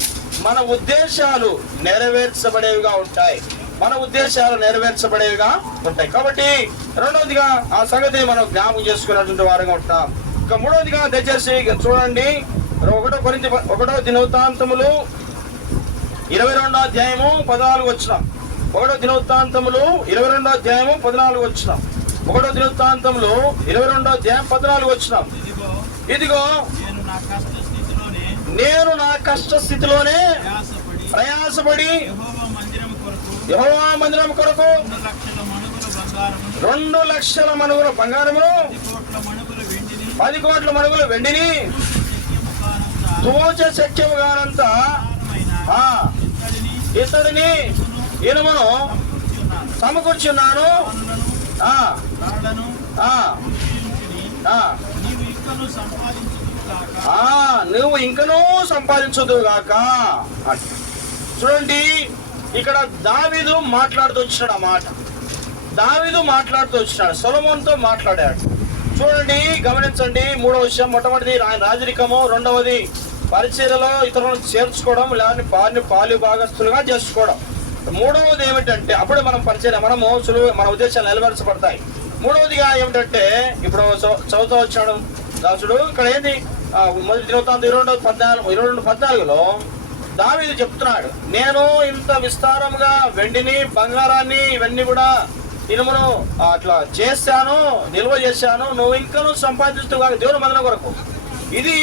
మన ఉద్దేశాలు నెరవేర్చబడేవిగా ఉంటాయి, మన ఉద్దేశాలు నెరవేర్చబడేవిగా ఉంటాయి. కాబట్టి రెండవదిగా ఆ సంగతి మనం జ్ఞాపకం చేసుకున్నటువంటి వారంగా ఉంటాం. ఇక మూడవదిగా దయచేసి చూడండి, 1 దినవృత్తాంతములు 22వ అధ్యాయము 14 వచనం. 1 దినవృత్తాంతములు 22వ అధ్యాయము 14 వచనం. 1 దినవృత్తాంతములు 22వ అధ్యాయం 14 వచనం. ఇదిగో నేను నా కష్ట స్థితిలోనే ప్రయాసపడి యెహోవా మందిరం కొరకు 2 లక్షల మణుగుల బంగారమును 10 కోట్ల మణుగుల వెండిని తోచ శక్యముగానంత ఇతడిని ఇనుమును సమకూర్చున్నాను. నువ్వు ఇంకనూ సంపాదించదుగాక. చూడండి, ఇక్కడ దావీదు మాట్లాడుతూ వచ్చినాడు. ఆ మాట దావీదు మాట్లాడుతూ వచ్చినాడు, సొలొమోనుతో మాట్లాడాడు. చూడండి, గమనించండి. మూడవ విషయం, మొట్టమొదటిది ఆయన రాజరికము, రెండవది పరిచర్యలో ఇతరులను చేర్చుకోవడం, లేదని పాలు భాగస్తులుగా చేసుకోవడం. మూడవది ఏమిటంటే అప్పుడు మనం పరిచర్య మనము మన ఉద్దేశాలు నెరవేర్చబడతాయి. మూడవదిగా ఏమిటంటే ఇప్పుడు చదువుతూ వచ్చాడు దాసుడు. ఇక్కడ ఏంది? 1 దినవృత్తాంతం 22:14లో దావీదు చెప్తున్నాడు, నేను ఇంత విస్తారంగా వెండిని బంగారాన్ని ఇవన్నీ కూడా ఇనుమును అట్లా చేశాను, నిల్వ చేశాను, నువ్వు ఇంకనూ సంపాదిస్తూ కాదు దేవుని మందిరం కొరకు. ఇది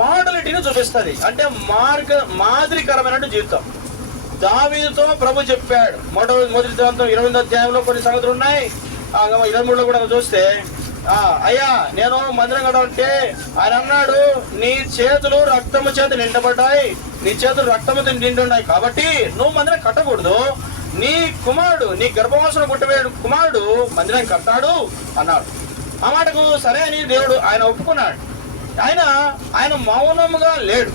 మోడలిటీని చూపిస్తుంది, అంటే మాదిరికరమైన జీవితం. దావీదుతో ప్రభు చెప్పాడు. మొదటి దినవృత్తాంతం 28వ అధ్యాయంలో కొన్ని సంగతులు ఉన్నాయి. 23లో కూడా చూస్తే అయ్యా నేను మందిరం కట్టాలంటే ఆయన అన్నాడు, నీ చేతులు రక్తము చేత నిండబడ్డాయి, నీ చేతులు రక్తముతో నిండున్నాయి, కాబట్టి నువ్వు మందిరం కట్టకూడదు, నీ కుమారుడు, నీ గర్భవాసన పుట్టవేడు కుమారుడు మందిరం కట్టాడు అన్నాడు. ఆ మాటకు సరే అని దేవుడు ఆయన ఒప్పుకున్నాడు. ఆయన మౌనముగా లేడు,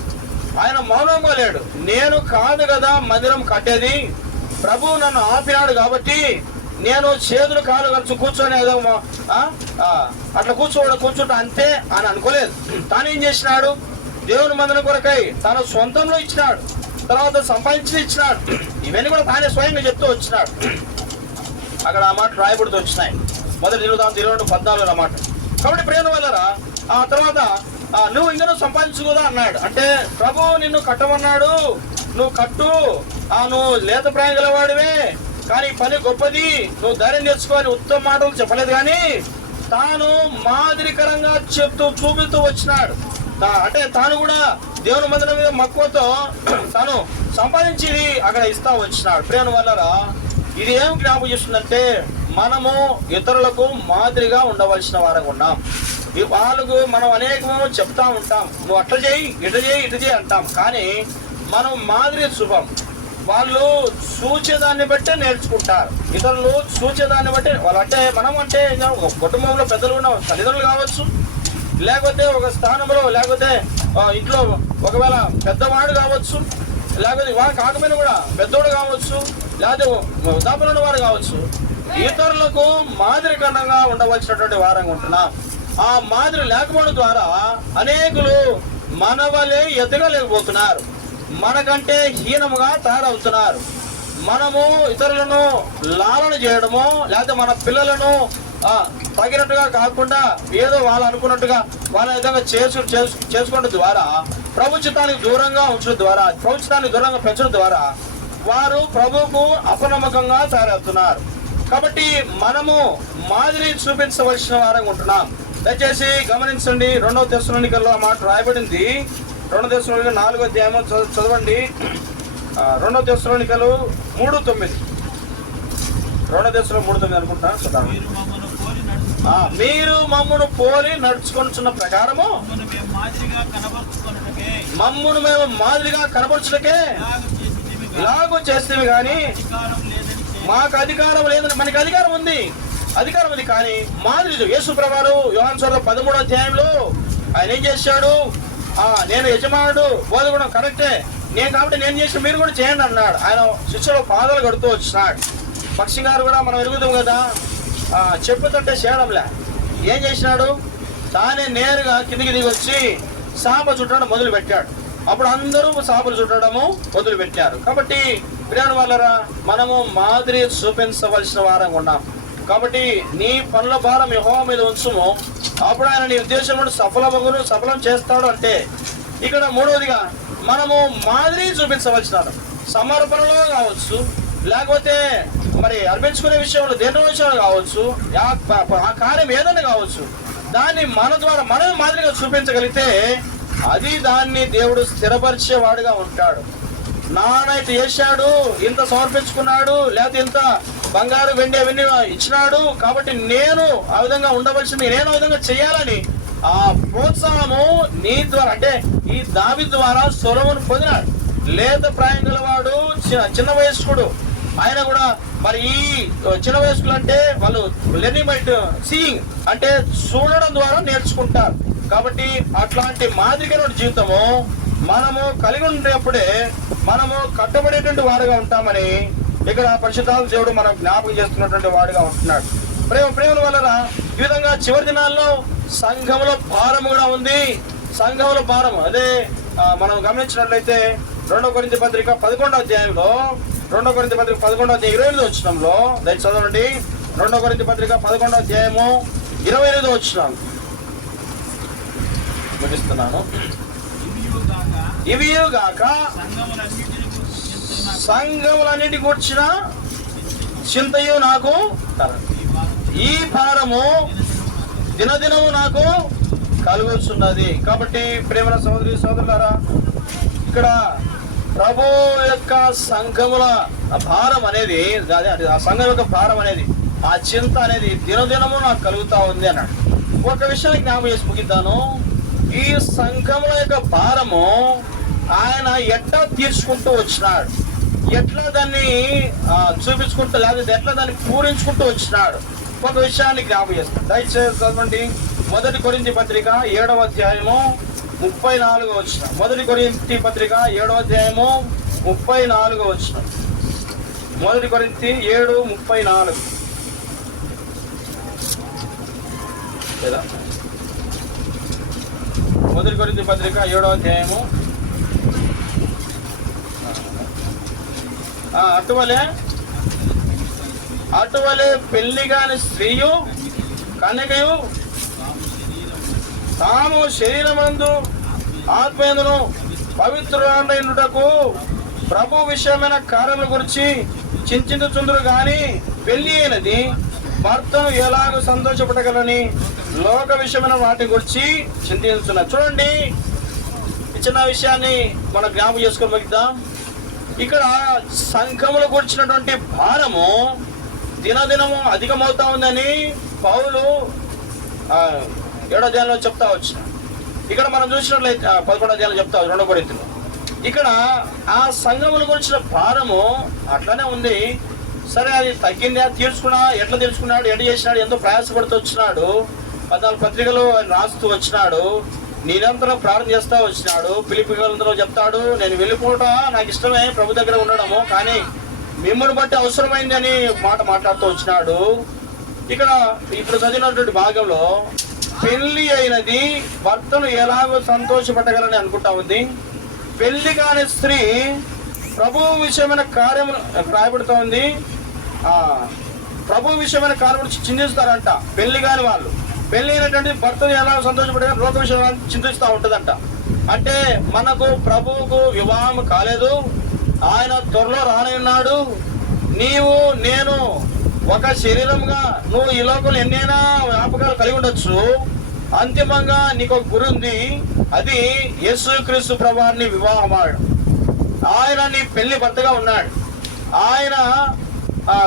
నేను కాదు కదా మందిరం కట్టేది, ప్రభు నన్ను ఆపినాడు కాబట్టి నేను చేతులు కాలు ఖర్చు కూర్చొని అట్లా కూర్చుంటా అంతే అని అనుకోలేదు. తాను ఏం చేసినాడు? దేవుని మందిరం కొరకై తన సొంతంలో ఇచ్చినాడు, తర్వాత సంపాదించి ఇచ్చినాడు. ఇవన్నీ కూడా తానే స్వయంగా చెప్తూ వచ్చినాడు. అక్కడ ఆ మాట రాయబడుతూ వచ్చినాయి. 1 దినవృత్తాంతం 22:14 అన్నమాట. కాబట్టి ప్రేమ వల్లరా ఆ తర్వాత నువ్వు ఇంకా సంపాదించుకోదా అన్నాడు. అంటే ప్రభు నిన్ను కట్టమన్నాడు, నువ్వు కట్టు, నువ్వు లేత ప్రాయం గలవాడివే, కానీ పని గొప్పది, నువ్వు ధైర్యం తెచ్చుకోని ఉత్తమ మాటలు చెప్పలేదు, కానీ తాను మాదిరికరంగా చూపుతూ వచ్చినాడు. అంటే తాను కూడా దేవుని మందిరం మీద మక్కువతో తాను సంపాదించి అక్కడ ఇస్తా వచ్చినాడు. ప్రేమ వల్లరా ఇది ఏం జ్ఞాపకం చేస్తుందంటే మనము ఇతరులకు మాదిరిగా ఉండవలసిన వారంగా ఉన్నాం. వాళ్ళకు మనం అనేకము చెప్తా ఉంటాం, నువ్వు అట్లా చేయి, ఇట్లా చేయి అంటాం, కానీ మనం మాదిరి శుభం. వాళ్ళు చూచేదాన్ని బట్టే నేర్చుకుంటారు, ఇతరులు చూచేదాన్ని బట్టి వాళ్ళు. అంటే మనం అంటే కుటుంబంలో పెద్దలు ఉన్న తల్లిదండ్రులు కావచ్చు, లేకపోతే ఒక స్థానంలో, లేకపోతే ఇంట్లో ఒకవేళ పెద్దవాడు కావచ్చు, లేకపోతే వాడు కాకపోయినా కూడా పెద్దోడు కావచ్చు, లేకపోతే వృద్ధాపన వారు కావచ్చు. ఇతరులకు మాదిరికరంగా ఉండవలసినటువంటి వారంగా ఉంటున్నాం. ఆ మాదిరి లేకపోవడం ద్వారా అనేకులు మన వలె ఎదగలేకపోతున్నారు, మనకంటే హీనముగా తయారవుతున్నారు. మనము ఇతరులను లాలన చేయడము, లేకపోతే మన పిల్లలను తగినట్టుగా కాకుండా ఏదో వాళ్ళు అనుకున్నట్టుగా వాళ్ళ విధంగా చేసుకోవడం ద్వారా, ప్రభుత్వానికి దూరంగా ఉంచడం ద్వారా, ప్రభుత్వానికి దూరంగా పెంచడం ద్వారా వారు ప్రభువుకు అపనమ్మకంగా తయారవుతున్నారు. కాబట్టి మనము మాదిరి చూపించవలసిన వారంగా ఉంటున్నాం. దయచేసి గమనించండి, 2వ తెస్సలోనికల్లో ఆ మాట రాయబడింది. 2వ తెస్సలోనిక 4వ అధ్యాయము చదవండి. 2వ తెస్సలోనికలు 3:9. 2వ తెస్సలోనిక 3:9 అనుకుంటా. చదవండి. మీరు మమ్మను పోలి నడుచుకొనుచున్న ప్రకారము మమ్మను మేము మాదిరిగా కనబరచుటకే ఇలాగూ చేస్తే గాని మాకు అధికారం లేదని. మనకి అధికారం ఉంది కానీ మాదిరి యేసు ప్రభువు యోహాను సువార్త 13వ అధ్యాయంలో ఆయన ఏం చేశాడు? నేను యజమానుడు, బోధకుడు కరెక్టే, నేను కాబట్టి నేను చేసి మీరు కూడా చేయండి అన్నాడు. ఆయన శిష్యుల పాదాలు కడుతూ వచ్చినాడు. పక్షి గారు కూడా మనం ఎరుగుతాం కదా, చెప్పుతుంటే చేయడంలే. ఏం చేసినాడు? తానే నేరుగా కిందికి దిగి వచ్చి సాప చుట్టడం మొదలు పెట్టాడు. అప్పుడు అందరూ సాపలు చుట్టడము మొదలు పెట్టారు. కాబట్టి ప్రియాని వాళ్ళరా, మనము మాదిరి చూపించవలసిన వారంగా ఉన్నాం. కాబట్టి నీ పనుల భారం యెహోవా మీద ఉంచుము, అప్పుడు ఆయన నీ ఉద్దేశం సఫలం చేస్తాడు. అంటే ఇక్కడ 3వదిగా మనము మాదిరి చూపించవలసిన సమర్పణలో కావచ్చు, లేకపోతే మరి అర్పించుకునే విషయంలో దేని విషయంలో కావచ్చు, ఆ కార్యం ఏదైనా కావచ్చు, దాన్ని మన ద్వారా మనమే మాదిరిగా చూపించగలిగితే అది దాన్ని దేవుడు స్థిరపరిచేవాడుగా ఉంటాడు. నానైతే చేశాడు, ఇంత సమర్పించుకున్నాడు, లేకపోతే ఇంత బంగారు వెండి అవన్నీ ఇచ్చినాడు, కాబట్టి నేను ఆ విధంగా ఉండవలసింది, నేను ఆ విధంగా చేయాలని ఆ ప్రోత్సాహము నీ ద్వారా, అంటే ఈ దావీదు ద్వారా సొలొమోను పొందినాడు. లేత ప్రాయం గలవాడు, చిన్న వయస్కుడు. ఆయన కూడా మరి ఈ చిన్న వయస్కులు అంటే వాళ్ళు లెర్నింగ్ బై సీయింగ్, అంటే చూడడం ద్వారా నేర్చుకుంటారు. కాబట్టి అట్లాంటి మాదిరికైన జీవితము మనము కలిగి ఉండేప్పుడే మనము కట్టబడేటువంటి వాడుగా ఉంటామని ఇక్కడ పరిశుద్ధాత్మ దేవుడు మనం జ్ఞాపకం చేస్తున్నటువంటి వాడుగా ఉంటున్నాడు. ప్రేమ వలన ఈ విధంగా చివరి దినాల్లో సంఘంలో భారం కూడా ఉంది. సంఘంలో భారం అదే మనం గమనించినట్లయితే 2వ కొరింథీ పత్రిక 11వ అధ్యాయంలో 2వ కొరింథీ పత్రిక 11వ అధ్యాయం 28వ వచనంలో దయచేసి చదవండి. 2వ కొరింథీ పత్రిక 11వ అధ్యాయము 28వ వచనం ముగిస్తున్నాను. ఇవిగాక సంఘములన్నిటి కూర్చిన చింతయు నాకు, ఈ భారము దినదినము నాకు కలుగుతున్నది. కాబట్టి ప్రేమ సోదరి సోదరులారా, ఇక్కడ ప్రభు యొక్క సంఘముల భారం అనేది, ఆ సంఘం యొక్క భారం అనేది, ఆ చింత అనేది దినదినము నాకు కలుగుతా ఉంది అన్నాడు. ఒక విషయాన్ని జ్ఞాపకం చేసి ముగిద్దాను. ఈ సంఘముల యొక్క భారము ఆయన ఎట్లా తీర్చుకుంటూ వచ్చినాడు, ఎట్లా దాన్ని చూపించుకుంటూ, లేదా ఎట్లా దాన్ని పూరించుకుంటూ వచ్చినాడు. ఒక విషయాన్ని జ్ఞాపకం చేస్తాను. దయచేసి చదవండి. 1 కొరింథీ పత్రిక 7వ అధ్యాయము 34వ వచనం. 1 కొరింథీ పత్రిక 7వ అధ్యాయము 34వ వచనం. 1 కొరింథీ 7:34 లేదా 1 కొరింథీ పత్రిక 7వ అధ్యాయము అటువలే పెళ్లి కాని స్త్రీయు కన్యకయు తాము శరీరమందు ఆత్మయందును పవిత్రులైనటకు ప్రభు విషయమైన కార్యముల గురించి చింతించుచుందురు గాని పెళ్లి అయినది భర్తను ఎలాగో సంతోషపడగలని లోక విషయమైన వాటి గురించి చింతిస్తున్నారు. చూడండి, చిన్న విషయాన్ని మనం జ్ఞాపకం చేసుకొని ముగిద్దాం. ఇక్కడ సంఘములు కూర్చున్నటువంటి భారము దినదినము అధికమవుతా ఉందని పౌలు 7వ అధ్యాయంలో చెప్తా వచ్చిన. ఇక్కడ మనం చూసినట్లయితే 11వ అధ్యాయంలో చెప్తా 2వ కొరింథీలో, ఇక్కడ ఆ సంఘముల గురించిన భారము అట్లానే ఉంది. సరే, అది తగ్గిందా, ఎట్లా తీర్చుకున్నాడు, ఎట్లా చేసినాడు, ఎంతో ప్రయాసపడుతూ వచ్చినాడు. 14 పత్రికలు రాస్తూ వచ్చినాడు, నిరంతరం ప్రార్థన చేస్తూ వచ్చినాడు. ఫిలిప్పీ గ్రంథంలో చెప్తాడు, నేను వెళ్ళిపోవటం నాకు ఇష్టమే, ప్రభు దగ్గర ఉండడము, కానీ మిమ్మల్ని బట్టి అవసరమైంది అని మాట మాట్లాడుతూ వచ్చినాడు. ఇక్కడ ఇప్పుడు చదివినటువంటి భాగంలో పెళ్లి అయినది భర్తను ఎలాగో సంతోషపడగలని అనుకుంటా ఉంది. పెళ్లి కాని స్త్రీ ప్రభు విషయమైన కార్యములు రాయబడుతూ ఉంది. ప్రభు విషయమైన కార్యములు చింతిస్తారంట పెళ్లి కాని వాళ్ళు. పెళ్లి అయినటువంటి భర్తను ఎలా సంతోషపడగా లోక విషయాన్ని చింతిస్తూ ఉంటుందంట. అంటే మనకు ప్రభువుకు వివాహం కాలేదు, ఆయన త్వరలో రానున్నాడు. నీవు నేను ఒక శరీరంగా నువ్వు ఈ లోకంలో ఎన్నైనా వ్యాపకాలు కలిగి ఉండొచ్చు, అంతిమంగా నీకు ఒక గురి ఉంది. అది యేసుక్రీస్తు ప్రభువారిని వివాహమాడు. ఆయన నీ పెళ్లి భర్తగా ఉన్నాడు. ఆయన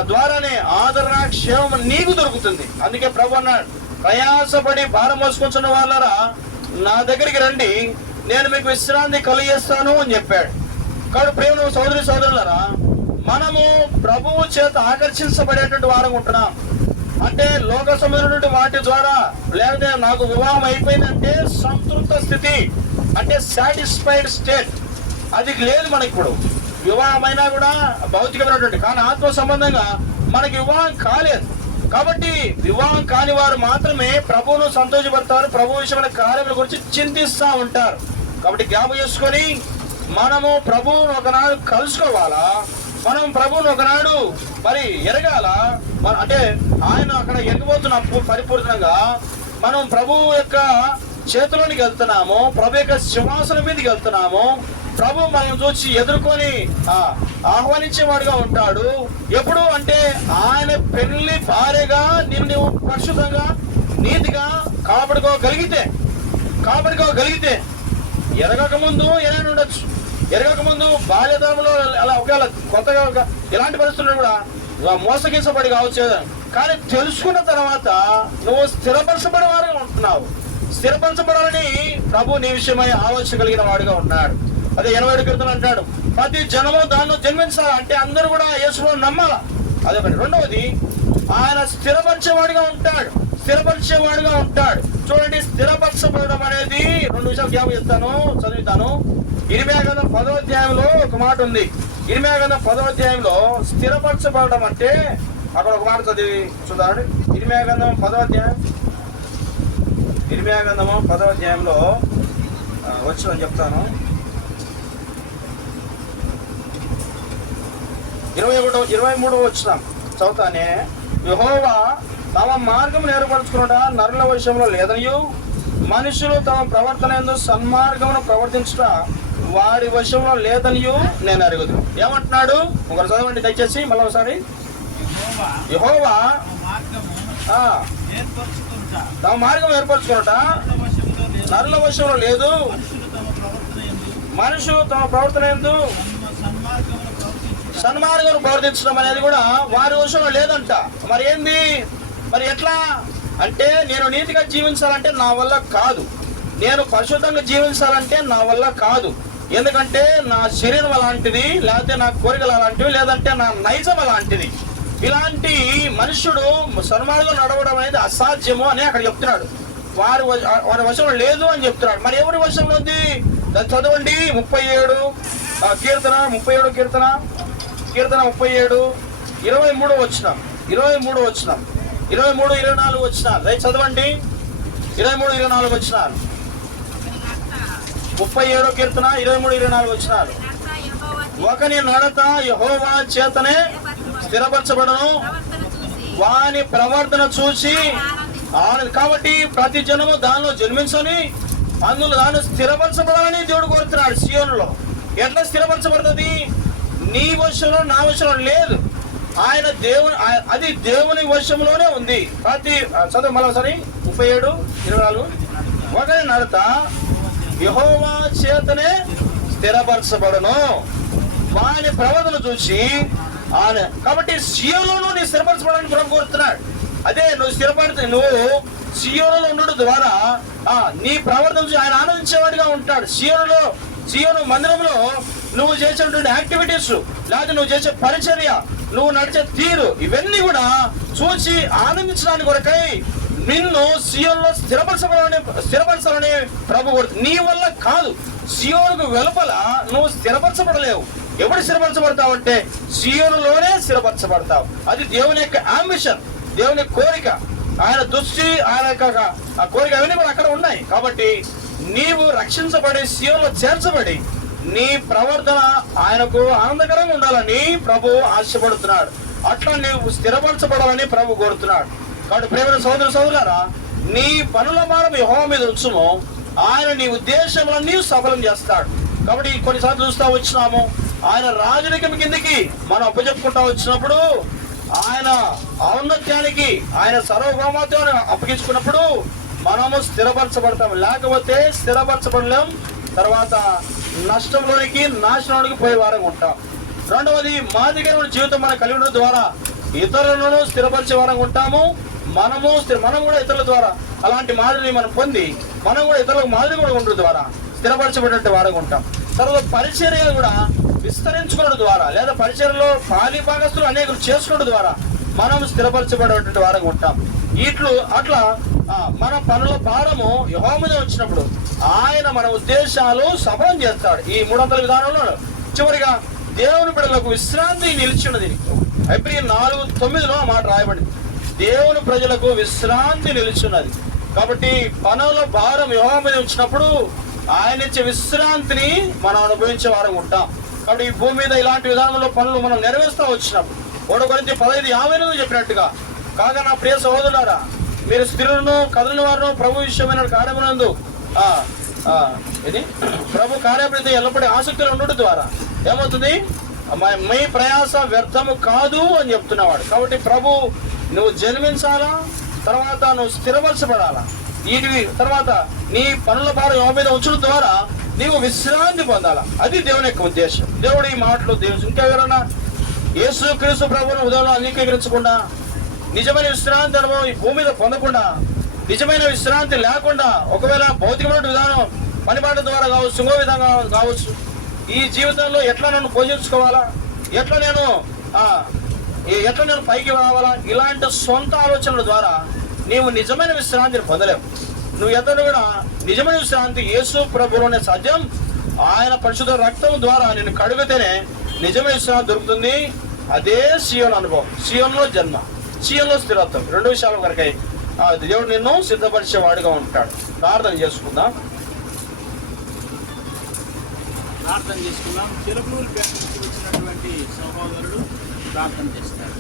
ద్వారానే ఆదరణ క్షేమం నీకు దొరుకుతుంది. అందుకే ప్రభు అన్నాడు, ప్రయాసపడి భారం మోసుకుంటున్న వాళ్ళరా నా దగ్గరికి రండి, నేను మీకు విశ్రాంతి కలిగిస్తాను అని చెప్పాడు. కాబట్టి ప్రేమ సోదరి సోదరులరా, మనము ప్రభువు చేత ఆకర్షించబడేటువంటి వారం ఉంటున్నాం. అంటే లోక సంబంధమైనటువంటి వాటి ద్వారా, లేకపోతే నాకు వివాహం అయిపోయిందంటే సంతృప్త స్థితి, అంటే సాటిస్ఫైడ్ స్టేట్ అది లేదు మనకి. ఇప్పుడు వివాహం అయినా కూడా భౌతికమైనటువంటి, కానీ ఆత్మ సంబంధంగా మనకి వివాహం కాలేదు. కాబట్టి వివాహం కాని వారు మాత్రమే ప్రభువును సంతోషపడతారు, ప్రభు విషయమైన కార్యముల గురించి చింతిస్తూ ఉంటారు. కాబట్టి జ్ఞాపకం చేసుకొని మనము ప్రభువును ఒకనాడు కలుసుకోవాలా, మనం ప్రభువును ఒకనాడు మరి ఎరగాల. అంటే ఆయన అక్కడ ఎరగబోతున్నప్పుడు పరిపూర్ణంగా మనం ప్రభువు యొక్క చేతిలోనికి వెళ్తున్నాము, ప్రభు యొక్క సింహాసనం మీదకి వెళ్తున్నాము. ప్రభు మనం చూసి ఎదుర్కొని ఆహ్వానించేవాడుగా ఉంటాడు. ఎప్పుడు అంటే ఆయన పెళ్లి భార్యగా నిన్ను పరిశుద్ధంగా నీతిగా కాపాడుకోగలిగితే ఎరగక ముందు ఏదైనా ఉండొచ్చు. ఎరగక ముందు బాల్యతరంలో అలా ఒకవేళ కొత్తగా ఎలాంటి పరిస్థితుల్లో కూడా మోసగించబడి కావచ్చు. కానీ తెలుసుకున్న తర్వాత నువ్వు స్థిరపరచబడే వాడుగా ఉంటున్నావు. స్థిరపరచబడాలని ప్రభు నీ విషయమై ఆలోచన కలిగిన వాడుగా ఉన్నాడు. అదే 87 కీర్తన అంటాడు, ప్రతి జనము దానిలో జన్మించాలి. అంటే అందరూ కూడా యేసులో నమ్మాలా. అదొకటి. రెండవది, ఆయన స్థిరపరిచేవాడుగా ఉంటాడు. చూడండి, స్థిరపరచబడడం అనేది 2 విషయాలు జ్ఞాపకం చేస్తాను, చదువుతాను. ఇర్మియా గ్రంథం 10వ అధ్యాయంలో ఒక మాట ఉంది. ఇర్మియా గ్రంథం 10వ అధ్యాయంలో స్థిరపరచబడడం అంటే అక్కడ ఒక మాట చదివి చూడండి. ఇర్మియా గ్రంథం 10వ అధ్యాయంలో వచ్చి చెప్తాను. 23 వచ్చిన చదువుతానే, యెహోవా తమ మార్గం ఏర్పరచుకున్నట నరుల విషయంలో లేదనియు, మనుషులు తమ ప్రవర్తన యందు సన్మార్గమును ప్రవర్తించుట వారి వశంలో లేదనియు నేను అరుగుదు. ఏమంటున్నాడు ఒకరు చదవండి దయచేసి మళ్ళీ ఒకసారి. యెహోవా తమ మార్గం ఏర్పరచుకున్నట నరుల వశంలో లేదు, మనుషులు తమ ప్రవర్తన యందు సన్మార్గం ప్రవర్తించడం అనేది కూడా వారి వశంలో లేదంట. మరి ఏంది, మరి ఎట్లా అంటే నేను నీతిగా జీవించాలంటే నా వల్ల కాదు, నేను పరిశుద్ధంగా జీవించాలంటే నా వల్ల కాదు. ఎందుకంటే నా శరీరం అలాంటిది, లేకపోతే నా కోరికలు అలాంటివి, లేదంటే నా నైజం అలాంటిది. ఇలాంటి మనుషుడు సన్మార్గం నడవడం అనేది అసాధ్యము అని అక్కడ చెప్తున్నాడు. వారి వశంలో లేదు అని చెప్తున్నాడు. మరి ఎవరి వశంలో ఉంది? దాన్ని చదవండి. 37 కీర్తన 37 23 వచ్చిన 23 24 వచ్చిన రైట్ చదవండి. 23 24 వచ్చినారు. 37 కీర్తన 23 24 వచ్చినారు. ఒకని నడత యెహోవా చేతనే స్థిరపరచబడను, వాని ప్రవర్తన చూసి. కాబట్టి ప్రతి జనము దానిలో జన్మించని, అందులో దాన్ని స్థిరపరచబడాలని దేవుడు కోరుతున్నాడు. సియోనులో ఎట్లా స్థిరపరచబడుతుంది? నీ వశంలో నా వశంలో లేదు. ఆయన అది దేవుని వశంలోనే ఉంది. ప్రతి చదువు మరోసారి 37 24. ఒకరి నడత యెహోవా చేతనే స్థిరపరచబడును, వాని ప్రవర్తన చూసి ఆయన. కాబట్టి సియోనులో నీ స్థిరపరచబడాలని ప్రభు కోరుతున్నాడు. అదే నువ్వు నువ్వు సియోనులో ఉండడం ద్వారా నీ ప్రవర్తన చూసి ఆయన ఆనందించేవాడిగా ఉంటాడు. సియోను మందిరంలో నువ్వు చేసేటువంటి యాక్టివిటీస్, లేదా నువ్వు చేసే పరిచర్య, నువ్వు నడిచే తీరు, ఇవన్నీ కూడా చూసి ఆనందించడానికి కొరకై నిన్ను సియోనులో స్థిరపరచాలని ప్రభు కోరుతుంది. నీ వల్ల కాదు. సియోనుకు వెలుపల నువ్వు స్థిరపరచబడలేవు. ఎప్పుడు స్థిరపరచబడతావు అంటే సియోనులోనే స్థిరపరచబడతావు. అది దేవుని యొక్క అంబిషన్, దేవుని కోరిక, ఆయన దృష్టి, ఆయన యొక్క ఆ కోరిక అవన్నీ కూడా అక్కడ ఉన్నాయి. కాబట్టి నీవు రక్షించబడి సియోనులో చేర్చబడి నీ ప్రవర్తన ఆయనకు ఆనందకరంగా ఉండాలని ప్రభు ఆశపడుతున్నాడు. అట్లా నీవు స్థిరపరచబడాలని ప్రభు కోరుతున్నాడు. కాబట్టి ప్రేమ సోదరులారా, నీ పనుల భారం యెహోవా మీద ఉంచుము, ఆయన నీ ఉద్దేశములన్నీ సఫలం చేస్తాడు. కాబట్టి కొన్నిసార్లు చూస్తా వచ్చినాము, ఆయన రాజరికం కిందకి మనం అప్పచెప్పుకుంటా వచ్చినప్పుడు ఆయన ఔన్నత్యానికి, ఆయన సర్వభౌమత్వాన్ని అప్పగించుకున్నప్పుడు మనము స్థిరపరచబడతాం. లేకపోతే స్థిరపరచబడలేం. తర్వాత నష్టంలోనికి, నాశనంలోనికి పోయే వారంగా ఉంటాం. రెండవది, మాదిరికరమైన జీవితం మనం కలిగి ఉండడం ద్వారా ఇతరులను స్థిరపరిచే వారంగా ఉంటాము. మనం కూడా ఇతరుల ద్వారా అలాంటి మాదిరిని మనం పొంది మనం కూడా ఇతరులకు మాదిరి కూడా ఉండడం ద్వారా స్థిరపరచబడినట్టు వారంగా ఉంటాం. తర్వాత పరిచర్యలు కూడా విస్తరించుకోవడం ద్వారా, లేదా పరిచర్యలో పాలి భాగస్తులు అనేకులు చేసుకోవడం ద్వారా మనం స్థిరపరచబడేటువంటి వారంగా ఉంటాం. అట్లా మన పనుల భారము యెహోవా మీద వచ్చినప్పుడు ఆయన మన ఉద్దేశాలు సఫలం చేస్తాడు. ఈ 300 విధానంలో చివరిగా దేవుని బిడ్డలకు విశ్రాంతి నిలిచినది. ఎబ్రియన్ 4:9 మాట రాయబడింది, దేవుని ప్రజలకు విశ్రాంతి నిలిచున్నది. కాబట్టి పనుల భారం యెహోవా మీద వచ్చినప్పుడు ఆయన ఇచ్చే విశ్రాంతిని మనం అనుభవించే వారం ఉంటాం. కాబట్టి ఈ భూమి మీద ఇలాంటి విధానంలో పనులు మనం నెరవేరుస్తూ వచ్చినప్పుడు 1 కొరింథీ 15:58 చెప్పినట్టుగా, కాగా నా ప్రియ సహోదరులారా, మీరు స్థిరులను కదలిన వారును ప్రభు విషయమైన కార్యమునందు ప్రభు కార్యప్రతి ఎల్లప్పుడూ ఆసక్తిలో ఉండడం ద్వారా ఏమవుతుంది, మీ ప్రయాస వ్యర్థము కాదు అని చెప్తున్నవాడు. కాబట్టి ప్రభు నువ్వు జన్మించాలా, తర్వాత నువ్వు స్థిరపరచబడాలా, తర్వాత నీ పనుల భారం యెహోవా మీద ఉంచడం ద్వారా నీవు విశ్రాంతి పొందాలా. అది దేవుని యొక్క ఉద్దేశం. దేవుడు ఈ మాటలు ఇంకెవరన్నా యేసుక్రీస్తు ప్రభువును ఉదయంలో అంగీకరించకుండా, నిజమైన విశ్రాంతి అనుభవం ఈ భూమి మీద పొందకుండా, నిజమైన విశ్రాంతి లేకుండా, ఒకవేళ భౌతికమైన విధానం పనిపాట ద్వారా కావచ్చు, ఇంకో విధంగా కావచ్చు, ఈ జీవితంలో ఎట్లా నన్ను పోషించుకోవాలా, ఎట్లా నేను పైకి రావాలా, ఇలాంటి సొంత ఆలోచనల ద్వారా నీవు నిజమైన విశ్రాంతిని పొందలేవు. నువ్వు ఎద్దరు కూడా నిజమైన విశ్రాంతి యేసు ప్రభువులోనే సాధ్యం. ఆయన పరిశుద్ధ రక్తం ద్వారా నేను కడిగితేనే నిజమైన విశ్రాంతి దొరుకుతుంది. అదే సియోన్ అనుభవం, సియోన్లో జన్మ, సియోన్లో స్థిరత్వం. 2 విషయాల వరకై దేవుడు నిన్ను సిద్ధపరిచేవాడుగా ఉంటాడు. ప్రార్థన చేసుకుందాం. చిలకలూరు పేట నుంచి వచ్చినటువంటి సహోదరుడు ప్రార్థన చేస్తారు.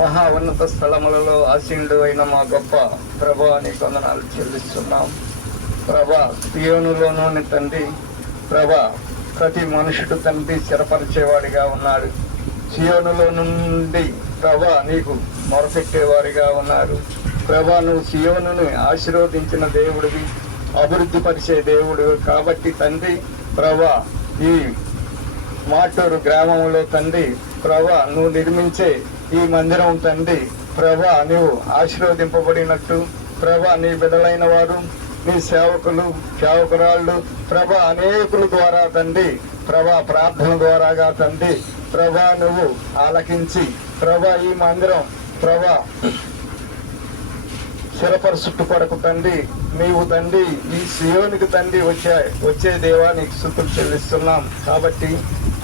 మహా ఉన్నత స్థలములలో ఆసీనుడు అయిన మా గొప్ప ప్రభా నీకు వందనాలు చెల్లిస్తున్నాం. ప్రభా సియోనులోని తండ్రి, ప్రభా ప్రతి మనుషుడు తండ్రి స్థిరపరిచేవాడిగా ఉన్నాడు. సియోనులో నుండి ప్రభా నీకు మొరపెట్టేవారిగా ఉన్నారు. ప్రభా నువ్వు సియోనుని ఆశీర్వదించిన దేవుడివి, అభివృద్ధి పరిచే దేవుడు కాబట్టి తండ్రి, ప్రభా ఈ మాటూరు గ్రామంలో తండ్రి, ప్రభా నువ్వు నిర్మించే ఈ మందిరం తండ్రి, ప్రభా నువ్వు ఆశీర్వదింపబడినట్టు, ప్రభా నీ బిడ్డలైన వారు, నీ సేవకులు, సేవకురాళ్ళు, ప్రభా అనేకుల ద్వారా తండ్రి, ప్రభా ప్రార్థన ద్వారాగా తండ్రి, ప్రభా నువ్వు ఆలకించి ప్రభా ఈ మందిరం ప్రభా స్థిరపరచుట్టు కొరకు తండ్రి, నీవు తండ్రి ఈ సియోనికి తండ్రి వచ్చే దేవా నీకు స్తుతులు చెల్లిస్తున్నాం. కాబట్టి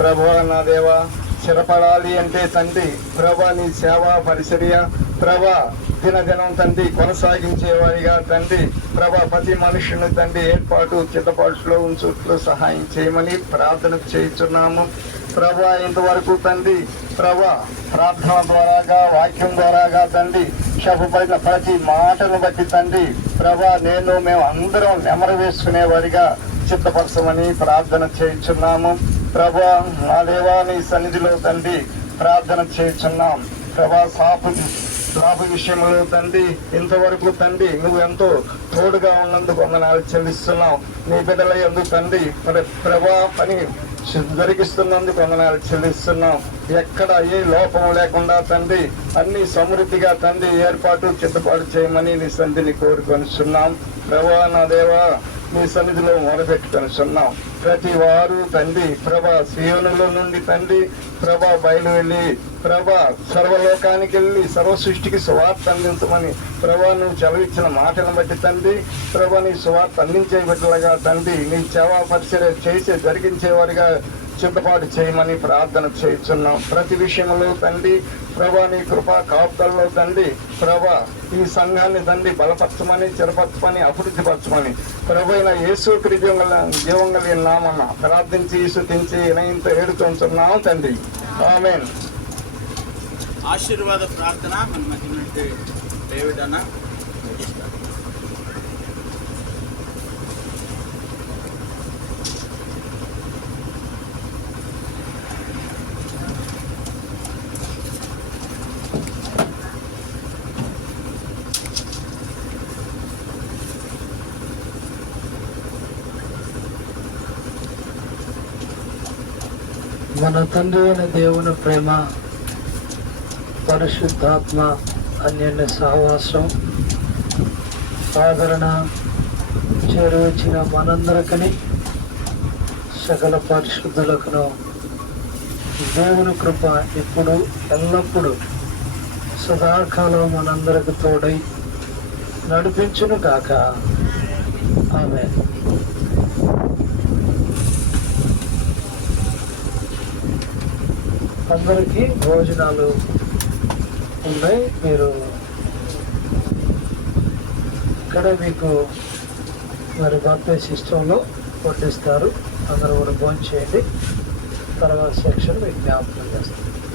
ప్రభా నా దేవా స్థిరపడాలి అంటే తండ్రి, ప్రభా నీ సేవా పరిచర్య ప్రభా దినదినం తండ్రి కొనసాగించేవారిగా తండ్రి, ప్రభా ప్రతి మనుషుని తండ్రి ఏర్పాటు చిత్తపాటులో ఉంచుట్లు సహాయం చేయమని ప్రార్థన చేస్తున్నాము. ప్రభా ఇంతవరకు తండ్రి, ప్రభా ప్రార్థన ద్వారాగా, వాక్యం ద్వారాగా తండ్రి చెప్పబడిన ప్రతి మాటను బట్టి తండ్రి, ప్రభా మేము అందరం నెమరు వేసుకునేవారిగా చిత్తపరచమని ప్రార్థన చేయించున్నాము. ప్రభా నా దేవా నీ సన్నిధిలో తండ్రి ప్రార్థన చేయించున్నాం. ప్రభా సాపు విషయంలో తండ్రి ఇంతవరకు తండ్రి నువ్వు ఎంతో తోడుగా ఉన్నందుకు వందనాలు చెల్లిస్తున్నావు. నీ బిడ్డల యందు తండ్రి ప్రభా పని జరిగిస్తున్నందుకు వందనాలు చెల్లిస్తున్నాం. ఎక్కడ ఏ లోపం లేకుండా తండ్రి అన్ని సమృద్ధిగా తండ్రి ఏర్పాటు చిత్తపాటు చేయమని నీ సన్నిధిని కోరుకొనిస్తున్నాం. ప్రభా నా దేవా నీ సన్నిధిలో మొదలుపెట్టుకొనిస్తున్నాం. ప్రతి వారు తండ్రి ప్రభా సియోనులో నుండి తండ్రి ప్రభా బయలు వెళ్ళి ప్రభా సర్వలోకానికి వెళ్ళి సర్వ సృష్టికి సువార్త అందించమని ప్రభా నువ్వు చెలవిచ్చిన మాటలను బట్టి తండ్రి, ప్రభా నీ సువార్త అందించే బిడ్డలుగా తండ్రి నీ సేవా పరిచర్య చేసే జరిగించేవారిగా సిద్ధపాటు చేయమని ప్రార్థన చేస్తున్నాం. ప్రతి విషయంలో తండ్రి ప్రభా నీ కృపా కాపుదల్లో తండ్రి ప్రభా ఈ సంఘాన్ని తండ్రి బలపరచమని, స్థిరపరచమని, అభివృద్ధిపరచమని ప్రభైన యేసు జీవం కలిగిన నామన్న ప్రార్థించి స్తుతించి వినయంతో ఏడుతుంటున్నాం తండ్రి. ఆమేన్. ఆశీర్వాద ప్రార్థన మన మధ్య నుండి డేవిడ్ అన్న. మన తండ్రి అయిన దేవుని ప్రేమ, పరిశుద్ధాత్మ అన్యోన్య సహవాసం, ఆదరణ చేరువచ్చిన మనందరికీ సకల పరిశుద్ధులకును దేవుని కృప ఇప్పుడు ఎల్లప్పుడూ సదాకాలం మనందరికి తోడై నడిపించును కాక. ఆమేన్. అందరికీ భోజనాలు ఉన్నాయి. మీరు ఇక్కడ మీకు మరి బర్త్డే సిస్టంలో వడ్డిస్తారు. అందరూ కూడా భోజనం చేయండి. తర్వాత సెక్షన్ మీకు జ్ఞాపకం చేస్తారు.